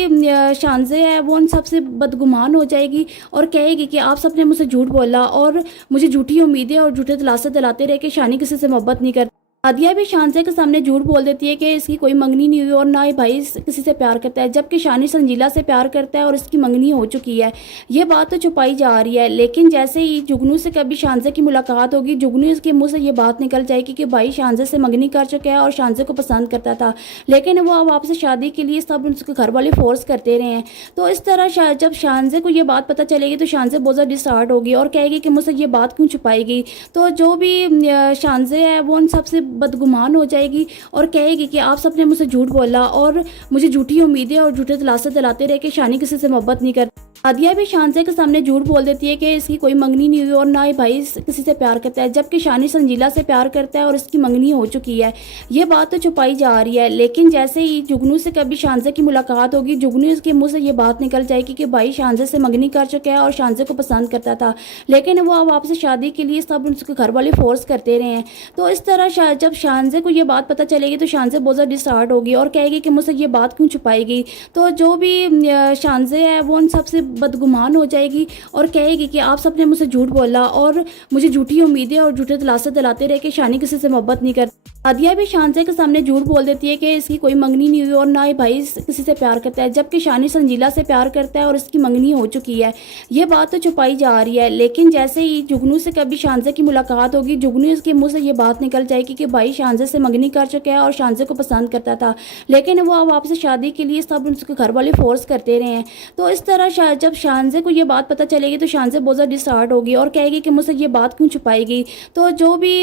शानजे है वो उन सबसे बदगुमान हो जाएगी और कहेगी कि आप सबने मुझसे झूठ बोला और मुझे झूठी उम्मीदें और झूठे दिलासे दिलाते रहे कि शानी किसी से मोहब्बत नहीं करती। आदिया भी शानजे के सामने झूठ बोल देती है कि इसकी कोई मंगनी नहीं हुई और ना ही भाई किसी से प्यार करता है, जबकि शानी संजीला से प्यार करता है और इसकी मंगनी हो चुकी है। ये बात तो छुपाई जा रही है, लेकिन जैसे ही जुगनू से कभी शानजे की मुलाकात होगी, जुगनू इसके मुंह से ये बात निकल जाएगी कि भाई शानजे से मंगनी कर चुका है और शानजे को पसंद करता था, लेकिन वो अब आपसे शादी के लिए सब उसके घर वाले फोर्स करते रहे हैं। तो इस तरह जब शानजे को ये बात पता चलेगी तो शानजे बहुत ज़्यादा डिसहार्ट होगी और कहेगी कि मुझसे ये बात क्यों छुपाएगी। तो जो भी शानजे है वो उन सबसे बदगुमान हो जाएगी और कहेगी कि आप सबने मुझसे झूठ बोला और मुझे झूठी उम्मीदें और झूठे दिलासे दिलाते रहे कि शानी किसी से मोहब्बत नहीं करती। आदिया भी शानजे के सामने झूठ बोल देती है कि इसकी कोई मंगनी नहीं हुई और ना ही भाई किसी से प्यार करता है, जबकि शानी संजीला से प्यार करता है और इसकी मंगनी हो चुकी है। ये बात तो छुपाई जा रही है, लेकिन जैसे ही जुगनू से कभी शानजे की मुलाकात होगी, जुगनू इसके मुंह से ये बात निकल जाएगी कि भाई शानजे से मंगनी कर चुका है और शानजे को पसंद करता था, लेकिन वो अब आपसे शादी के लिए सब उसके घर वाले फोर्स करते रहे हैं। तो इस तरह जब शानजे को ये बात पता चलेगी तो शानजे बहुत ज़्यादा डिसहार्ट होगी और कहेगी कि मुझसे ये बात क्यों छुपाएगी। तो जो भी शानजे है वो उन सबसे बदगुमान हो जाएगी और कहेगी कि आप सबने मुझसे झूठ बोला और मुझे झूठी उम्मीदें और झूठे दिलासे दिलाते रहे कि शानी किसी से मोहब्बत नहीं करती। आदिया भी शानजे के सामने झूठ बोल देती है कि इसकी कोई मंगनी नहीं हुई और ना ही भाई किसी से प्यार करता है, जबकि शानी संजीला से प्यार करता है और इसकी मंगनी हो चुकी है। ये बात तो छुपाई जा रही है, लेकिन जैसे ही जुगनू से कभी शानजे की मुलाकात होगी, जुगनू इसके मुंह से ये बात निकल जाएगी कि भाई शानजे से मंगनी कर चुका है और शानजे को पसंद करता था, लेकिन वो अब आपसे शादी के लिए सब उसके घर वाले फोर्स करते रहे हैं। तो इस तरह जब शानजे को ये बात पता चलेगी तो शानजे बहुत ज़्यादा डिसहार्ट होगी और कहेगी कि मुझसे ये बात क्यों छुपाएगी। तो जो भी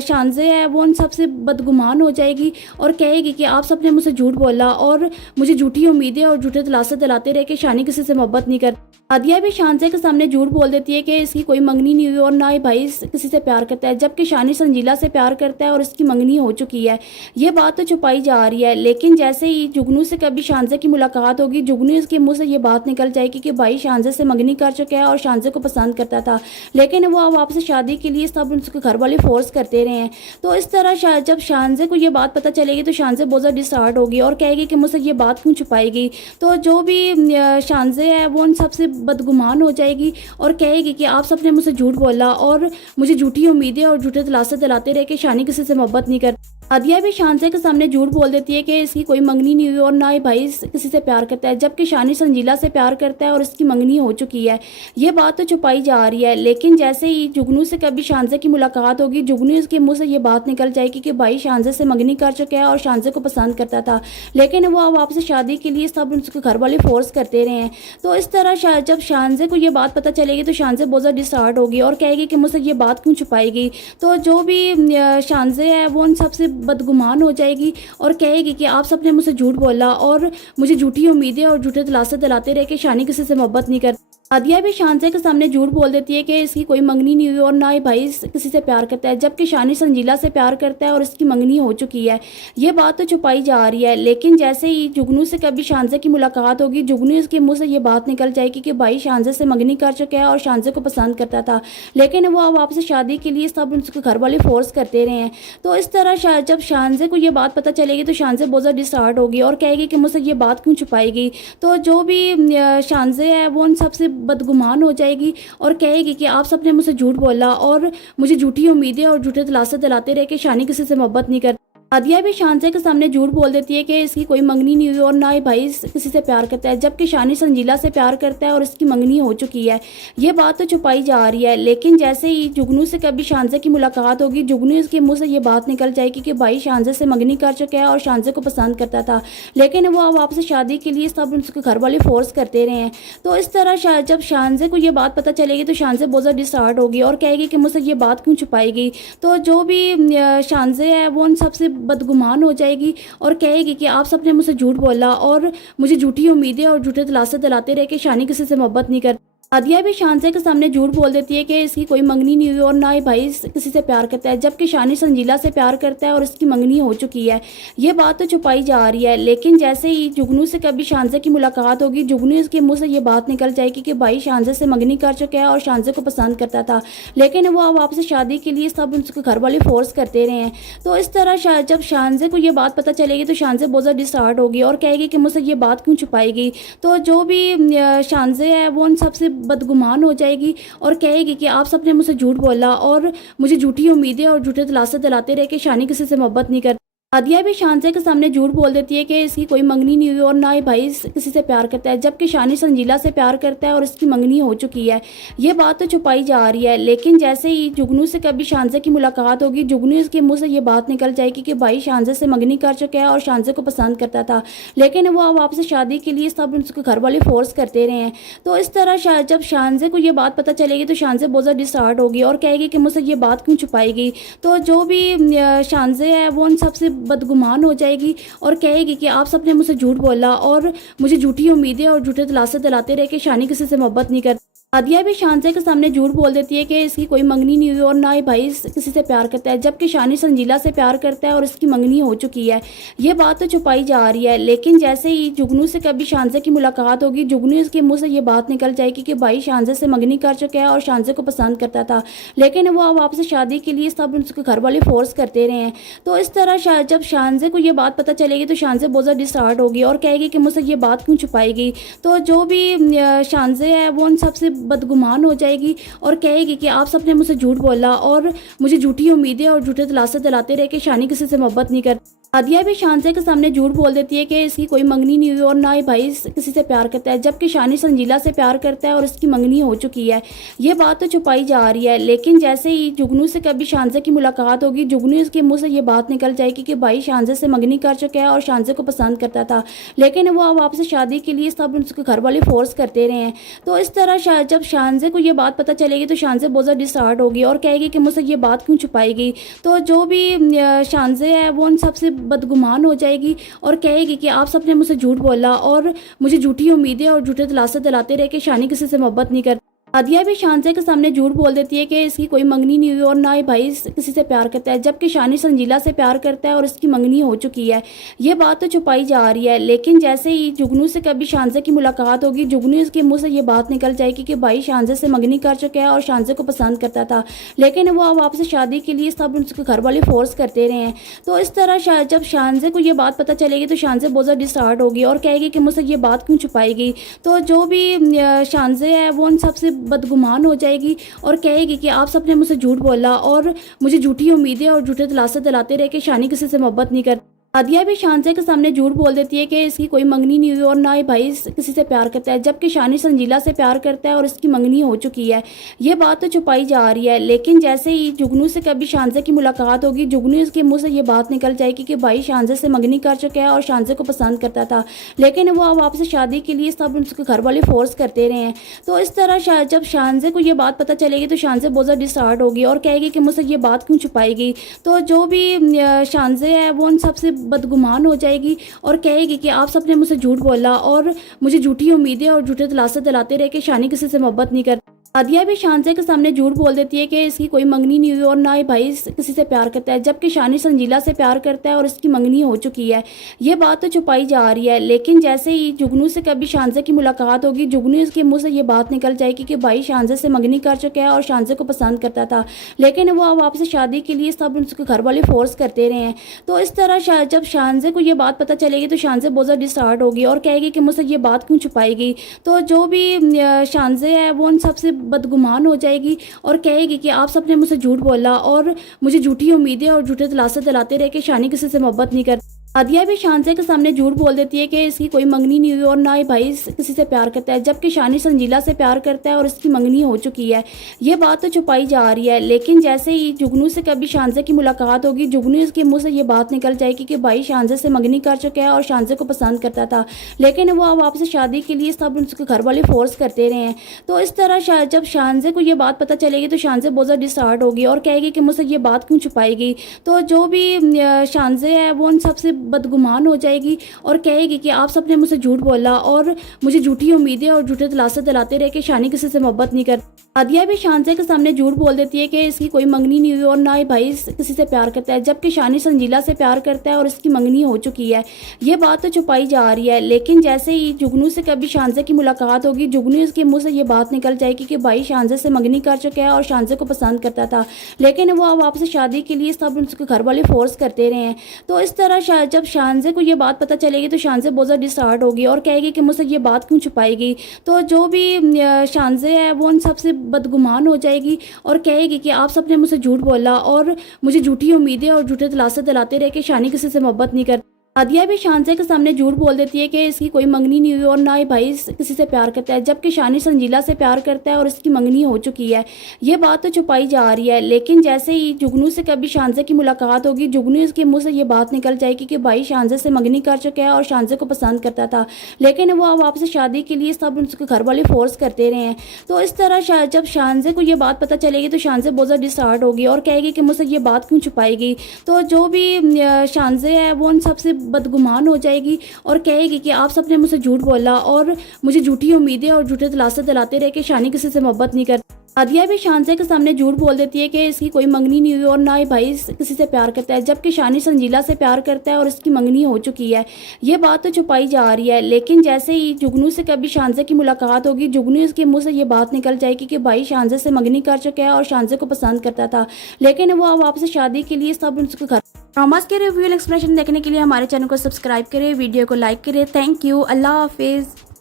शानजे है वो उन सबसे बदगुमान हो जाएगी और कहेगी कि आप सबने मुझसे झूठ बोला और मुझे झूठी उम्मीदें और झूठे दिलासे दिलाते रहे कि शानी किसी से मोहब्बत नहीं करती। आदिया भी शानजे के सामने झूठ बोल देती है कि इसकी कोई मंगनी नहीं हुई और ना ही भाई किसी से प्यार करता है, जबकि शानी संजीला से प्यार करता है और इसकी मंगनी हो चुकी है। ये बात तो छुपाई जा रही है, लेकिन जैसे ही जुगनू से कभी शानजे की मुलाकात होगी, जुगनू इसके मुंह से ये बात निकल जाएगी कि भाई शानजे से मंगनी कर चुका है और शानजे को पसंद करता था, लेकिन वो अब आपसे शादी के लिए सब उसके घर वाले फोर्स करते रहे हैं। तो इस तरह जब शानजे को ये बात पता चलेगी तो शानजे बहुत ज़्यादा डिस्टर्ब होगी और कहेगी कि मुझसे ये बात क्यों छुपाएगी। तो जो भी शानजे है वो उन सबसे बदगुमान हो जाएगी और कहेगी कि आप सबने मुझसे झूठ बोला और मुझे झूठी उम्मीदें और झूठे दिलासे दिलाते रहे कि शानी किसी से मोहब्बत नहीं करती। आदिया भी शानजे के सामने झूठ बोल देती है कि इसकी कोई मंगनी नहीं हुई और ना ही भाई किसी से प्यार करता है, जबकि शानी संजीला से प्यार करता है और इसकी मंगनी हो चुकी है। ये बात तो छुपाई जा रही है, लेकिन जैसे ही जुगनू से कभी शानजे की मुलाकात होगी, जुगनू इसके मुंह से ये बात निकल जाएगी कि भाई शानजे से मंगनी कर चुका है और शानजे को पसंद करता था, लेकिन वो अब आपसे शादी के लिए सब उसके घर वाले फोर्स करते रहे हैं। तो इस तरह जब शानजे को ये बात पता चलेगी तो शानजे बहुत ज़्यादा डिस्टर्ब होगी और कहेगी कि मुझसे ये बात क्यों छुपाएगी। तो जो भी शानजे है वो उन सबसे बदगुमान हो जाएगी और कहेगी कि आप सबने मुझसे झूठ बोला और मुझे झूठी उम्मीदें और झूठे दिलासे दिलाते रहे कि शानी किसी से मोहब्बत नहीं करती। आदिया भी शानजे के सामने झूठ बोल देती है कि इसकी कोई मंगनी नहीं हुई और ना ही भाई किसी से प्यार करता है, जबकि शानी संजीला से प्यार करता है और इसकी मंगनी हो चुकी है। ये बात तो छुपाई जा रही है, लेकिन जैसे ही जुगनू से कभी शानजे की मुलाकात होगी, जुगनू इसके मुंह से ये बात निकल जाएगी कि भाई शानजे से मंगनी कर चुका है और शानजे को पसंद करता था, लेकिन वो अब आपसे शादी के लिए सब उसके घर वाले फोर्स करते रहे हैं। तो इस तरह जब शानजे को ये बात पता चलेगी तो शानजे बहुत ज़्यादा डिस्टर्ब होगी और कहेगी कि मुझसे ये बात क्यों छुपाएगी। तो जो भी शानजे है वो उन सबसे बदगुमान हो जाएगी और कहेगी कि आप सबने मुझसे झूठ बोला और मुझे झूठी उम्मीदें और झूठे दिलासे दिलाते रहे कि शानी किसी से मोहब्बत नहीं करती। आदिया भी शानजे के सामने झूठ बोल देती है कि इसकी कोई मंगनी नहीं हुई और ना ही भाई किसी से प्यार करता है, जबकि शानी संजीला से प्यार करता है और इसकी मंगनी हो चुकी है। ये बात तो छुपाई जा रही है, लेकिन जैसे ही जुगनू से कभी शानजे की मुलाकात होगी, जुगनू इसके मुंह से ये बात निकल जाएगी कि भाई शानजे से मंगनी कर चुका है और शानजे को पसंद करता था, लेकिन वो अब आपसे शादी के लिए सब उसके घर वाले फोर्स करते रहे हैं। तो इस तरह जब शानजे को ये बात पता चलेगी तो शानजे बहुत ज़्यादा डिस्टर्ब होगी और कहेगी कि मुझसे ये बात क्यों छुपाएगी। तो जो भी शानजे है वो उन सबसे बदगुमान हो जाएगी और कहेगी कि आप सबने मुझसे झूठ बोला और मुझे झूठी उम्मीदें और झूठे दिलासे दिलाते रहे कि शानी किसी से मोहब्बत नहीं करती। आदिया भी शानजे के सामने झूठ बोल देती है कि इसकी कोई मंगनी नहीं हुई और ना ही भाई किसी से प्यार करता है, जबकि शानी संजीला से प्यार करता है और इसकी मंगनी हो चुकी है। ये बात तो छुपाई जा रही है, लेकिन जैसे ही जुगनू से कभी शानजे की मुलाकात होगी, जुगनू इसके मुंह से ये बात निकल जाएगी कि भाई शानजे से मंगनी कर चुका है और शानजे को पसंद करता था, लेकिन वो अब आपसे शादी के लिए सब उसके घर वाले फोर्स करते रहे हैं। तो इस तरह जब शानजे को ये बात पता चलेगी तो शानजे बहुत ज़्यादा डिस्टर्ब होगी और कहेगी कि मुझसे ये बात क्यों छुपाएगी। तो जो भी शानजे है वो उन सबसे बदगुमान हो जाएगी और कहेगी कि आप सबने मुझसे झूठ बोला और मुझे झूठी उम्मीदें और झूठे दिलासे दिलाते रहे कि शानी किसी से मोहब्बत नहीं करती। आदिया भी शानजे के सामने झूठ बोल देती है कि इसकी कोई मंगनी नहीं हुई और ना ही भाई किसी से प्यार करता है, जबकि शानी संजीला से प्यार करता है और इसकी मंगनी हो चुकी है। ये बात तो छुपाई जा रही है, लेकिन जैसे ही जुगनू से कभी शानजे की मुलाकात होगी, जुगनू इसके मुंह से ये बात निकल जाएगी कि भाई शानजे से मंगनी कर चुका है और शानजे को पसंद करता था, लेकिन वो अब आपसे शादी के लिए सब उसके घर वाले फोर्स करते रहे हैं। तो इस तरह जब शानजे को ये बात पता चलेगी तो शानजे बहुत ज़्यादा डिस्टर्ब होगी और कहेगी कि मुझसे ये बात क्यों छुपाएगी। तो जो भी शानजे है वो उन सबसे बदगुमान हो जाएगी और कहेगी कि आप सबने मुझसे झूठ बोला और मुझे झूठी उम्मीदें और झूठे दिलासे दिलाते रहे कि शानी किसी से मोहब्बत नहीं करती। आदिया भी शानजे के सामने झूठ बोल देती है कि इसकी कोई मंगनी नहीं हुई और ना ही भाई किसी से प्यार करता है, जबकि शानी संजीला से प्यार करता है और इसकी मंगनी हो चुकी है। ये बात तो छुपाई जा रही है, लेकिन जैसे ही जुगनू से कभी शानजे की मुलाकात होगी, जुगनू इसके मुंह से ये बात निकल जाएगी कि भाई शानजे से मंगनी कर चुका है और शानजे को पसंद करता था, लेकिन वो अब आपसे शादी के लिए सब उसके घर वाले फोर्स करते रहे हैं। तो इस तरह जब शानजे को ये बात पता चलेगी तो शानजे बहुत ज़्यादा डिस्टर्ब होगी और कहेगी कि मुझसे ये बात क्यों छुपाएगी। तो जो भी शानजे है वो उन सबसे बदगुमान हो जाएगी और कहेगी कि आप सबने मुझसे झूठ बोला और मुझे झूठी उम्मीदें और झूठे दिलासे दिलाते रहे कि शानी किसी से मोहब्बत नहीं करती। आदिया भी शानजे के सामने झूठ बोल देती है कि इसकी कोई मंगनी नहीं हुई और ना ही भाई किसी से प्यार करता है, जबकि शानी संजीला से प्यार करता है और इसकी मंगनी हो चुकी है। ये बात तो छुपाई जा रही है, लेकिन जैसे ही जुगनू से कभी शानजे की मुलाकात होगी, जुगनू इसके मुंह से ये बात निकल जाएगी कि भाई शानजे से मंगनी कर चुका है और शानजे को पसंद करता था, लेकिन वो अब आपसे शादी के लिए सब उसके घर वाले फोर्स करते रहे हैं। तो इस तरह जब शानजे को ये बात पता चलेगी तो शानजे बहुत ज़्यादा डिस्टर्ब होगी और कहेगी कि मुझसे ये बात क्यों छुपाएगी। तो जो भी शानजे है वो उन सबसे बदगुमान हो जाएगी और कहेगी कि आप सबने मुझसे झूठ बोला और मुझे झूठी उम्मीदें और झूठे दिलासे दिलाते रहे कि शानी किसी से मोहब्बत नहीं करती। आदिया भी शानजे के सामने झूठ बोल देती है कि इसकी कोई मंगनी नहीं हुई और ना ही भाई किसी से प्यार करता है, जबकि शानी संजीला से प्यार करता है और इसकी मंगनी हो चुकी है। ये बात तो छुपाई जा रही है, लेकिन जैसे ही जुगनू से कभी शानजे की मुलाकात होगी, जुगनू इसके मुंह से ये बात निकल जाएगी कि भाई शानजे से मंगनी कर चुका है और शानजे को पसंद करता था, लेकिन वो अब आपसे शादी के लिए सब उसके घर वाले फोर्स करते रहे हैं। तो इस तरह जब शानजे को ये बात पता चलेगी तो शानजे बहुत ज़्यादा डिस्टार्ट होगी और कहेगी कि मुझसे ये बात क्यों छुपाएगी। तो जो भी शानजे है वो उन सबसे बदगुमान हो जाएगी और कहेगी कि आप सबने मुझसे झूठ बोला और मुझे झूठी उम्मीदें और झूठे दिलासे दिलाते रहे कि शानी किसी से मोहब्बत नहीं करती। आदिया भी शानजे के सामने झूठ बोल देती है कि इसकी कोई मंगनी नहीं हुई और ना ही भाई किसी से प्यार करता है, जबकि शानी संजीला से प्यार करता है और इसकी मंगनी हो चुकी है। ये बात तो छुपाई जा रही है, लेकिन जैसे ही जुगनू से कभी शानजे की मुलाकात होगी, जुगनू इसके मुंह से ये बात निकल जाएगी कि भाई शानजे से मंगनी कर चुका है और शानजे को पसंद करता था, लेकिन वो अब आपसे शादी के लिए सब उसके घर वाले फोर्स करते रहे हैं। तो इस तरह जब शानजे को ये बात पता चलेगी तो शानजे बहुत ज़्यादा डिस्टार्ट होगी और कहेगी कि मुझसे ये बात क्यों छुपाएगी। तो जो भी शानजे है वो उन सबसे बदगुमान हो जाएगी और कहेगी कि आप सबने मुझसे झूठ बोला और मुझे झूठी उम्मीदें और झूठे दिलासे दिलाते रहे कि शानी किसी से मोहब्बत नहीं करती। आदिया भी शानजे के सामने झूठ बोल देती है कि इसकी कोई मंगनी नहीं हुई और ना ही भाई किसी से प्यार करता है, जबकि शानी संजीला से प्यार करता है और इसकी मंगनी हो चुकी है। ये बात तो छुपाई जा रही है, लेकिन जैसे ही जुगनू से कभी शानजे की मुलाकात होगी, जुगनू इसके मुंह से ये बात निकल जाएगी कि भाई शानजे से मंगनी कर चुका है और शानजे को पसंद करता था, लेकिन वो अब आपसे शादी के लिए सब उसके घर वाले फोर्स करते रहे हैं। तो इस तरह जब शानजे को ये बात पता चलेगी तो शानजे बहुत ज़्यादा डिस्टार्ट होगी और कहेगी कि मुझसे ये बात क्यों छुपाएगी। तो जो भी शानजे है वो उन सबसे बदगुमान हो जाएगी और कहेगी कि आप सबने मुझसे झूठ बोला और मुझे झूठी उम्मीदें और झूठे दिलासे दिलाते रहे कि शानी किसी से मोहब्बत नहीं करती। आदिया भी शानजे के सामने झूठ बोल देती है कि इसकी कोई मंगनी नहीं हुई और ना ही भाई किसी से प्यार करता है, जबकि शानी संजीला से प्यार करता है और इसकी मंगनी हो चुकी है। ये बात तो छुपाई जा रही है, लेकिन जैसे ही जुगनू से कभी शानजे की मुलाकात होगी, जुगनू इसके मुंह से ये बात निकल जाएगी कि भाई शानजे से मंगनी कर चुका है और शानजे को पसंद करता था, लेकिन वो अब आपसे शादी के लिए सब उसके घर वाले फोर्स करते रहे हैं। तो इस तरह जब शानजे को ये बात पता चलेगी तो शानजे बहुत ज़्यादा डिस्टार्ट होगी और कहेगी कि मुझसे ये बात क्यों छुपाएगी। तो जो भी शानजे है वो उन सबसे बदगुमान हो जाएगी और कहेगी कि आप सबने मुझसे झूठ बोला और मुझे झूठी उम्मीदें और झूठे दिलासे दिलाते रहे कि शानी किसी से मोहब्बत नहीं करती। आदिया भी शानजे के सामने झूठ बोल देती है कि इसकी कोई मंगनी नहीं हुई और ना ही भाई किसी से प्यार करता है, जबकि शानी संजीला से प्यार करता है और इसकी मंगनी हो चुकी है। ये बात तो छुपाई जा रही है, लेकिन जैसे ही जुगनू से कभी शानजे की मुलाकात होगी, जुगनू इसके मुंह से ये बात निकल जाएगी कि भाई शानजे से मंगनी कर चुका है और शानजे को पसंद करता था, लेकिन वो अब आपसे शादी के लिए सब उसके घर वाले फोर्स करते रहे हैं। तो इस तरह जब शानजे को ये बात पता चलेगी तो शानजे बहुत ज़्यादा डिस्टार्ट होगी और कहेगी कि मुझसे ये बात क्यों छुपाएगी। तो जो भी शानजे है वो उन सबसे बदगुमान हो जाएगी और कहेगी कि आप सबने मुझसे झूठ बोला और मुझे झूठी उम्मीदें और झूठे दिलासे दिलाते रहे कि शानी किसी से मोहब्बत नहीं करती। आदिया भी शानजे के सामने झूठ बोल देती है कि इसकी कोई मंगनी नहीं हुई और ना ही भाई किसी से प्यार करता है, जबकि शानी संजीला से प्यार करता है और इसकी मंगनी हो चुकी है। ये बात तो छुपाई जा रही है, लेकिन जैसे ही जुगनू से कभी शानजे की मुलाकात होगी, जुगनू इसके मुंह से ये बात निकल जाएगी कि भाई शानजे से मंगनी कर चुका है और शानजे को पसंद करता था, लेकिन वो अब आपसे शादी के लिए सब उसके घर वाले फोर्स करते रहे हैं। तो इस तरह जब शानजे को ये बात पता चलेगी तो शानजे बहुत ज़्यादा डिस्टार्ट होगी और कहेगी कि मुझसे ये बात क्यों छुपाएगी। तो जो भी शानजे है वो उन सबसे बदगुमान हो जाएगी और कहेगी कि आप सबने मुझसे झूठ बोला और मुझे झूठी उम्मीदें और झूठे दिलासे दिलाते रहे कि शानी किसी से मोहब्बत नहीं करती। आदिया भी शानजे के सामने झूठ बोल देती है कि इसकी कोई मंगनी नहीं हुई और ना ही भाई किसी से प्यार करता है, जबकि शानी संजीला से प्यार करता है और इसकी मंगनी हो चुकी है। ये बात तो छुपाई जा रही है, लेकिन जैसे ही जुगनू से कभी शानजे की मुलाकात होगी, जुगनू इसके मुंह से ये बात निकल जाएगी कि भाई शानजे से मंगनी कर चुका है और शानजे को पसंद करता था, लेकिन वो अब आपसे शादी के लिए सब उसके घर। ड्रामास के रिव्यू एक्सप्लेनेशन देखने के लिए हमारे चैनल को सब्सक्राइब करें, वीडियो को लाइक करें। Thank you. अल्लाह हाफिज़।